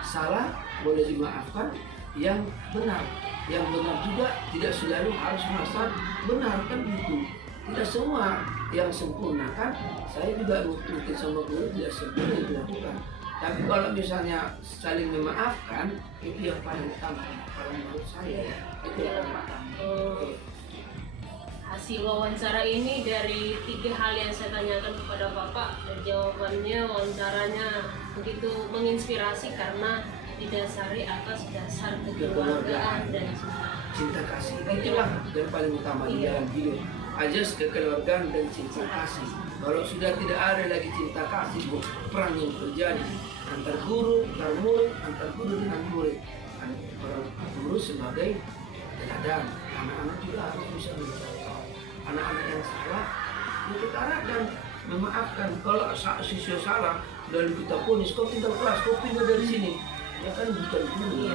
salah boleh dimaafkan, yang benar. Yang benar juga tidak selalu harus merasa benar, kan gitu. Tidak semua yang sempurna kan. Saya juga mungkin sama guru tidak sempurna yang dilakukan. Tapi kalau misalnya saling memaafkan, itu yang paling utama. Kalau menurut saya, itu yang paling utama. Hasil wawancara ini dari 3 hal yang saya tanyakan kepada Bapak, dan jawabannya, wawancaranya begitu menginspirasi karena didasari atas dasar kekeluargaan dan cinta kasih. Itulah yang paling utama di dalam hidup. Ajas kekeluargaan dan cinta kasih. Kalau sudah tidak ada lagi cinta kasih, perang yang terjadi antar guru, antar murid, antar guru dengan murid. Orang guru sebagai teladan, anak-anak juga harus bisa mencontoh. Anak-anak yang salah ditara dan memaafkan. Kalau siswa salah, lalu kita ponis, kau tinggal kelas, kau pindah dari sini, ya kan bukan guru.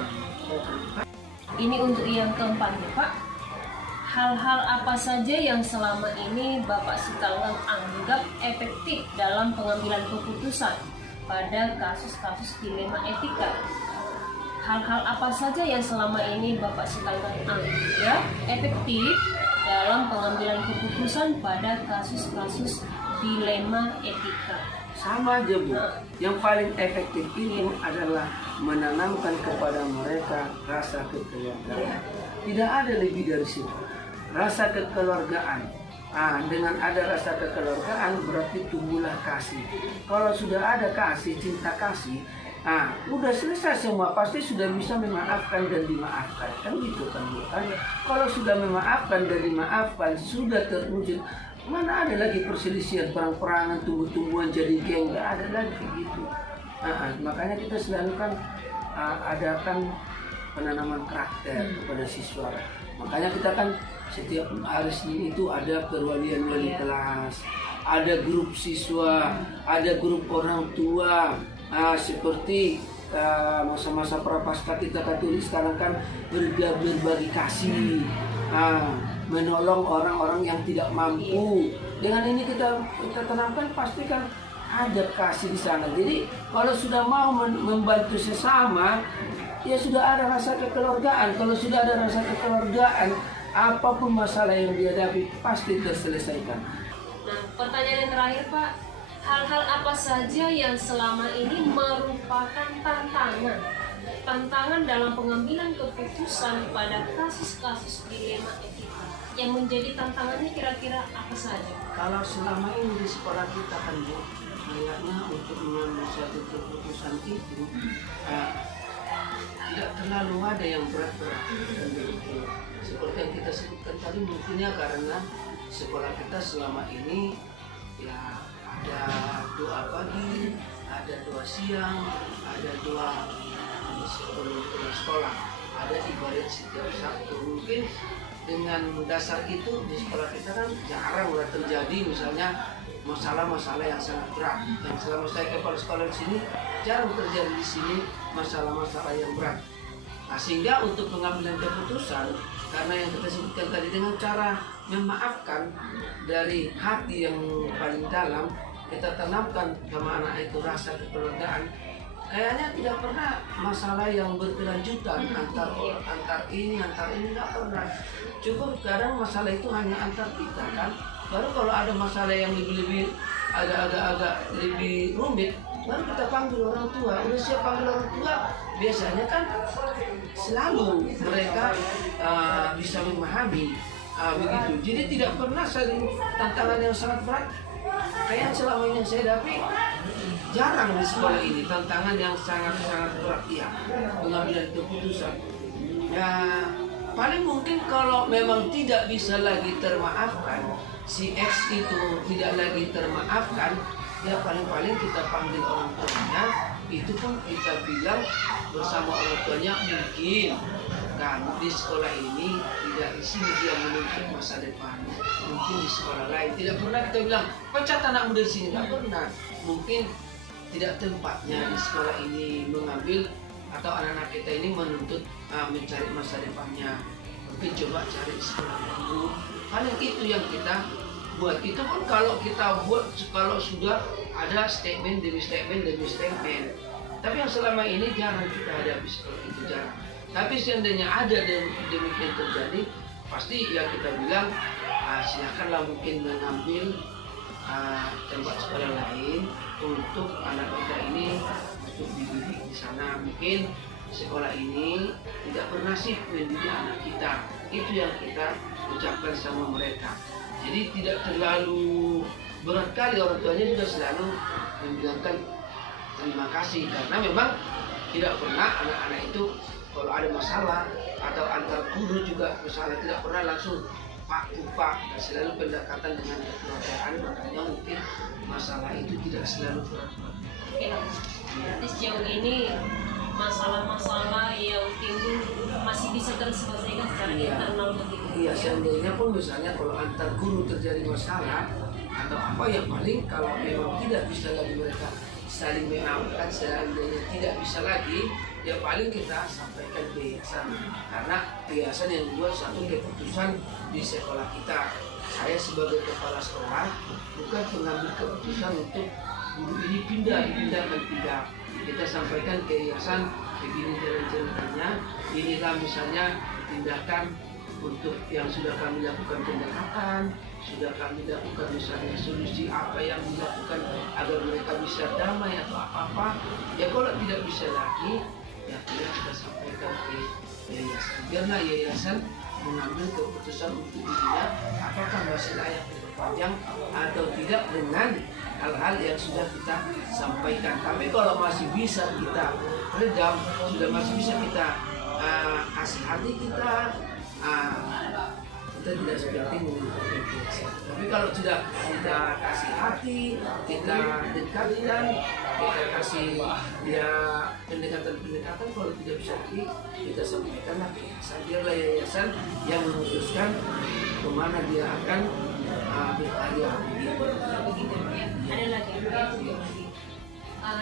Ini untuk yang keempat ya Pak. Hal-hal apa saja yang selama ini Bapak Sikalgang anggap efektif dalam pengambilan keputusan pada kasus-kasus dilema etika? Hal-hal apa saja yang selama ini Bapak Sikalgang anggap efektif dalam pengambilan keputusan pada kasus-kasus dilema etika? Sama aja Bu, yang paling efektif itu adalah menanamkan kepada mereka rasa kekeluargaan. Tidak ada lebih dari situ. Rasa kekeluargaan. Dengan ada rasa kekeluargaan berarti tumbuhlah kasih. Kalau sudah ada kasih, cinta kasih, udah selesai semua, pasti sudah bisa memaafkan dan dimaafkan. Kan gitu kan bukan? Kalau sudah memaafkan dan dimaafkan, sudah terwujud, mana ada lagi perselisihan, perang-perangan, tumbuh-tumbuhan jadi geng, nggak ada lagi gitu. Makanya kita selalu kan adakan penanaman karakter kepada siswa. Makanya kita kan setiap hari Senin itu ada perwalian wali kelas, ada grup siswa, ada grup orang tua. Seperti masa-masa prapaskah kita Katolik sekarang kan berbagi kasih, menolong orang-orang yang tidak mampu. Dengan ini kita tanamkan pasti kan ada kasih di sana. Jadi kalau sudah mau membantu sesama, ya sudah ada rasa kekeluargaan. Kalau sudah ada rasa kekeluargaan, apapun masalah yang dihadapi pasti terselesaikan. Nah, pertanyaan yang terakhir Pak, hal-hal apa saja yang selama ini merupakan tantangan dalam pengambilan keputusan pada kasus-kasus dilema etika? Yang menjadi tantangannya kira-kira apa saja? Kalau selama ini di sekolah kita kan Bu, kayaknya untuk mengambil suatu keputusan itu tidak terlalu ada yang berat-berat. Seperti yang kita sebutkan tadi, mungkinnya karena sekolah kita selama ini ya ada doa pagi, ada doa siang, ada doa sebelum pulang sekolah, ada ibadat setiap Sabtu. Mungkin dengan dasar itu di sekolah kita kan jarang terjadi misalnya masalah-masalah yang sangat berat. Yang selama saya kepala sekolah di sini jarang terjadi di sini masalah-masalah yang berat. Nah, sehingga untuk pengambilan keputusan, karena yang kita sebutkan tadi dengan cara memaafkan dari hati yang paling dalam, kita tanamkan sama anak itu rasa kekeluargaan. Kayaknya tidak pernah masalah yang berkelanjutan antar ini nggak pernah. Cukup kadang masalah itu hanya antar kita kan. Baru kalau ada masalah yang lebih agak lebih rumit, baru kita panggil orang tua. Udah siap panggil orang tua, biasanya kan selalu mereka bisa memahami begitu. Jadi tidak pernah saling tantangan yang sangat berat. Kayak selama ini saya dapat jarang di sekolah ini tantangan yang sangat berat ya, pengambilan keputusan. Ya paling mungkin kalau memang tidak bisa lagi termaafkan, si X itu tidak lagi termaafkan, ya paling kita panggil orang tuanya, itu pun kita bilang bersama orang tuanya mungkin kan di sekolah ini tidak di sini dia menuntut masa depan, mungkin di sekolah lain. Tidak pernah kita bilang pecat anakmu dari sini, tidak pernah. Mungkin tidak tempatnya di sekolah ini mengambil atau anak-anak kita ini menuntut mencari masa depannya. Mungkin coba cari di sekolah dulu. Paling itu yang kita buat. Itu pun kalau kita buat kalau sudah ada statement demi statement. Tapi yang selama ini jarang kita hadapi seperti itu, jarang. Tapi seandainya ada demikian terjadi, pasti ya kita bilang silakanlah mungkin mengambil tempat sekolah lain untuk anak kita ini untuk dididik di sana. Mungkin sekolah ini tidak bernasib mendidik anak kita. Itu yang kita ucapkan sama mereka. Jadi tidak terlalu berat kali, orang tuanya juga selalu membilangkan terima kasih, karena memang tidak pernah anak-anak itu kalau ada masalah atau antar guru juga masalah tidak pernah langsung pak, dan selalu pendekatan dengan kekeluargaan. Makanya mungkin masalah itu tidak selalu berat. Berarti sejauh ini masalah-masalah yang timbul masih bisa terselesaikan secara internal begitu. Iya, seandainya pun misalnya kalau antar guru terjadi masalah atau apa, yang paling kalau memang tidak bisa lagi mereka saling memaafkan, seandainya tidak bisa lagi, ya paling kita sampaikan ke yayasan, karena yayasan yang membuat satu keputusan di sekolah kita. Saya sebagai kepala sekolah bukan pengambil keputusan untuk guru ini pindah dan tidak. Kita sampaikan ke yayasan begini ceritanya, inilah misalnya tindakan untuk yang sudah kami lakukan pendekatan, sudah kami lakukan misalnya solusi apa yang dilakukan agar mereka bisa damai atau apa-apa. Ya kalau tidak bisa lagi, ya kita sampaikan ke yayasan. Biarlah yayasan mengambil keputusan untuk dirinya apakah masih layak diperpanjang atau tidak dengan hal-hal yang sudah kita sampaikan. Tapi kalau masih bisa kita redam, sudah masih bisa kita kasih hati kita tidak seperti mengumpulkan yayasan. Tapi kalau sudah kita kasih hati, kita dekatkan, kita kasih dia pendekatan, kalau tidak bisa lagi kita sampaikanlah ke yayasan. Biarlah yayasan yang memutuskan kemana dia akan berkarya. Begitu ya. Ada lagi.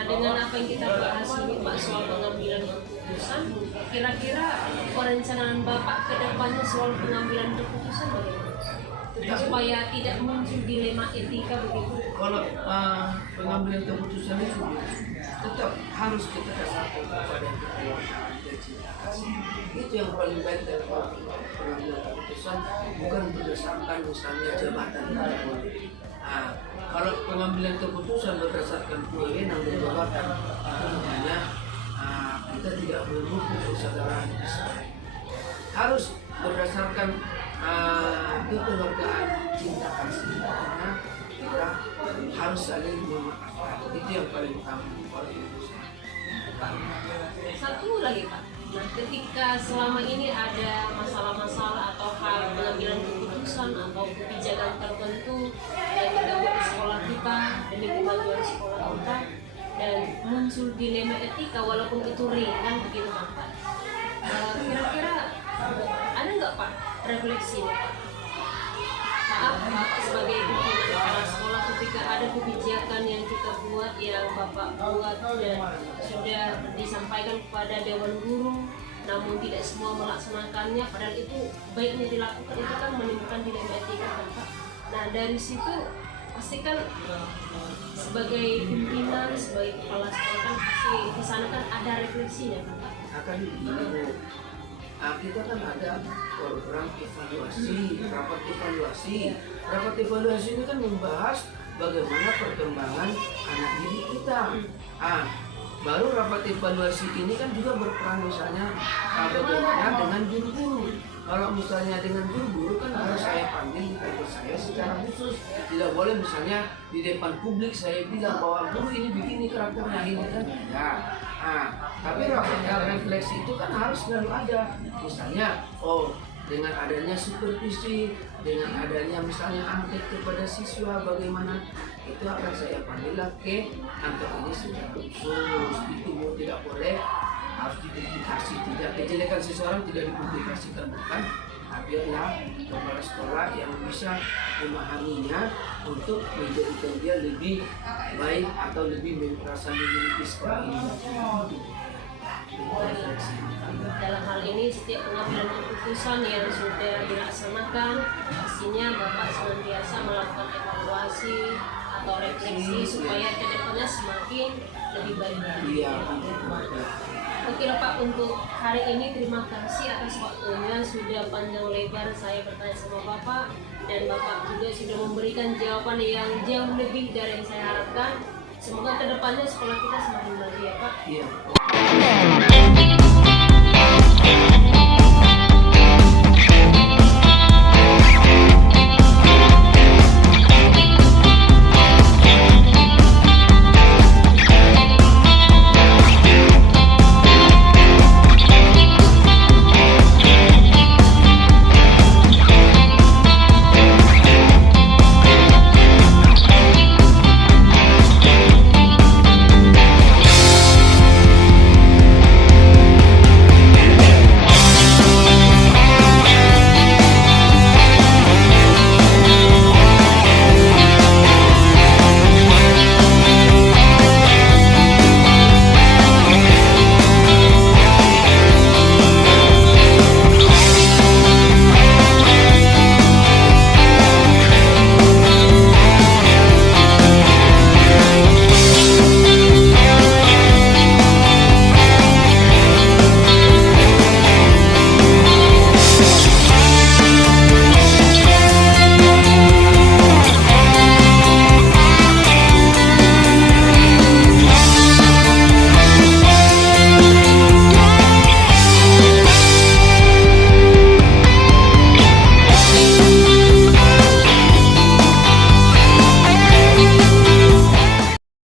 dengan apa yang kita bahas ini Pak soal pengambilan keputusan, kira-kira perencanaan Bapak ke depannya soal pengambilan keputusan bagaimana? Supaya tidak muncul dilema etika begitu. Kalau pengambilan keputusan itu tetap harus kita dasarkan kepada kekeluargaan dan cinta kasih. Itu yang paling baik dalam pengambilan keputusan, bukan berdasarkan misalnya jabatan kita. Kalau pengambilan keputusan berdasarkan kewenangan dan jabatan, itu namanya kita tidak mendukung persaudaraan Israel. Harus berdasarkan kekeluargaan cinta kasih, karena kita harus saling memaafkan. Itu yang paling utama. Satu lagi Pak, nah ketika selama ini ada masalah-masalah atau hal pengambilan keputusan atau kebijakan tertentu yang kita buat di sekolah kita demi kemajuan sekolah kita dan muncul dilema etika walaupun itu ringan begitu Pak. Kira-kira ada nggak Pak refleksi Pak? Bapak sebagai pimpinan kepala sekolah ketika ada kebijakan yang kita buat yang Bapak buat dan sudah disampaikan kepada Dewan Guru namun tidak semua melaksanakannya padahal itu baiknya dilakukan, itu kan menimbulkan dilema etika kan Pak. Nah dari situ pasti kan sebagai pimpinan, sebagai kepala sekolah kan pasti di sana kan ada refleksinya kan Pak. Akan begitu. Kita kan ada program evaluasi, rapat evaluasi. Rapat evaluasi ini kan membahas bagaimana perkembangan anak didik kita. Baru rapat evaluasi ini kan juga berperan misalnya bagaimana dengan guru-guru. Kalau misalnya dengan guru-guru kan harus saya panggil di kantor saya secara khusus. Tidak boleh misalnya di depan publik saya bilang bahwa guru ini begini karakternya ini kan. Ya. Tapi refleksi itu kan harus selalu ada. Misalnya, dengan adanya supervisi, dengan adanya misalnya angket kepada siswa bagaimana, itu akan saya panggil ke kantor ini secara khusus. Itu tidak boleh, harus dipublikasi. Tidak, kejelekan seseorang tidak dipublikasikan, bukan. Biarlah kepala sekolah yang bisa memahaminya untuk menjadikan dia lebih baik atau lebih merasa memiliki sekolah ini. Dalam hal ini setiap pengambilan keputusan yang sudah dilaksanakan pastinya Bapak senantiasa melakukan evaluasi atau refleksi supaya kedepannya semakin lebih baik. Iya. Oke Pak, untuk hari ini terima kasih atas waktunya, sudah panjang lebar saya bertanya sama Bapak dan Bapak juga sudah memberikan jawaban yang jauh lebih dari yang saya harapkan. Semoga kedepannya sekolah kita semakin maju ya Pak. Iya.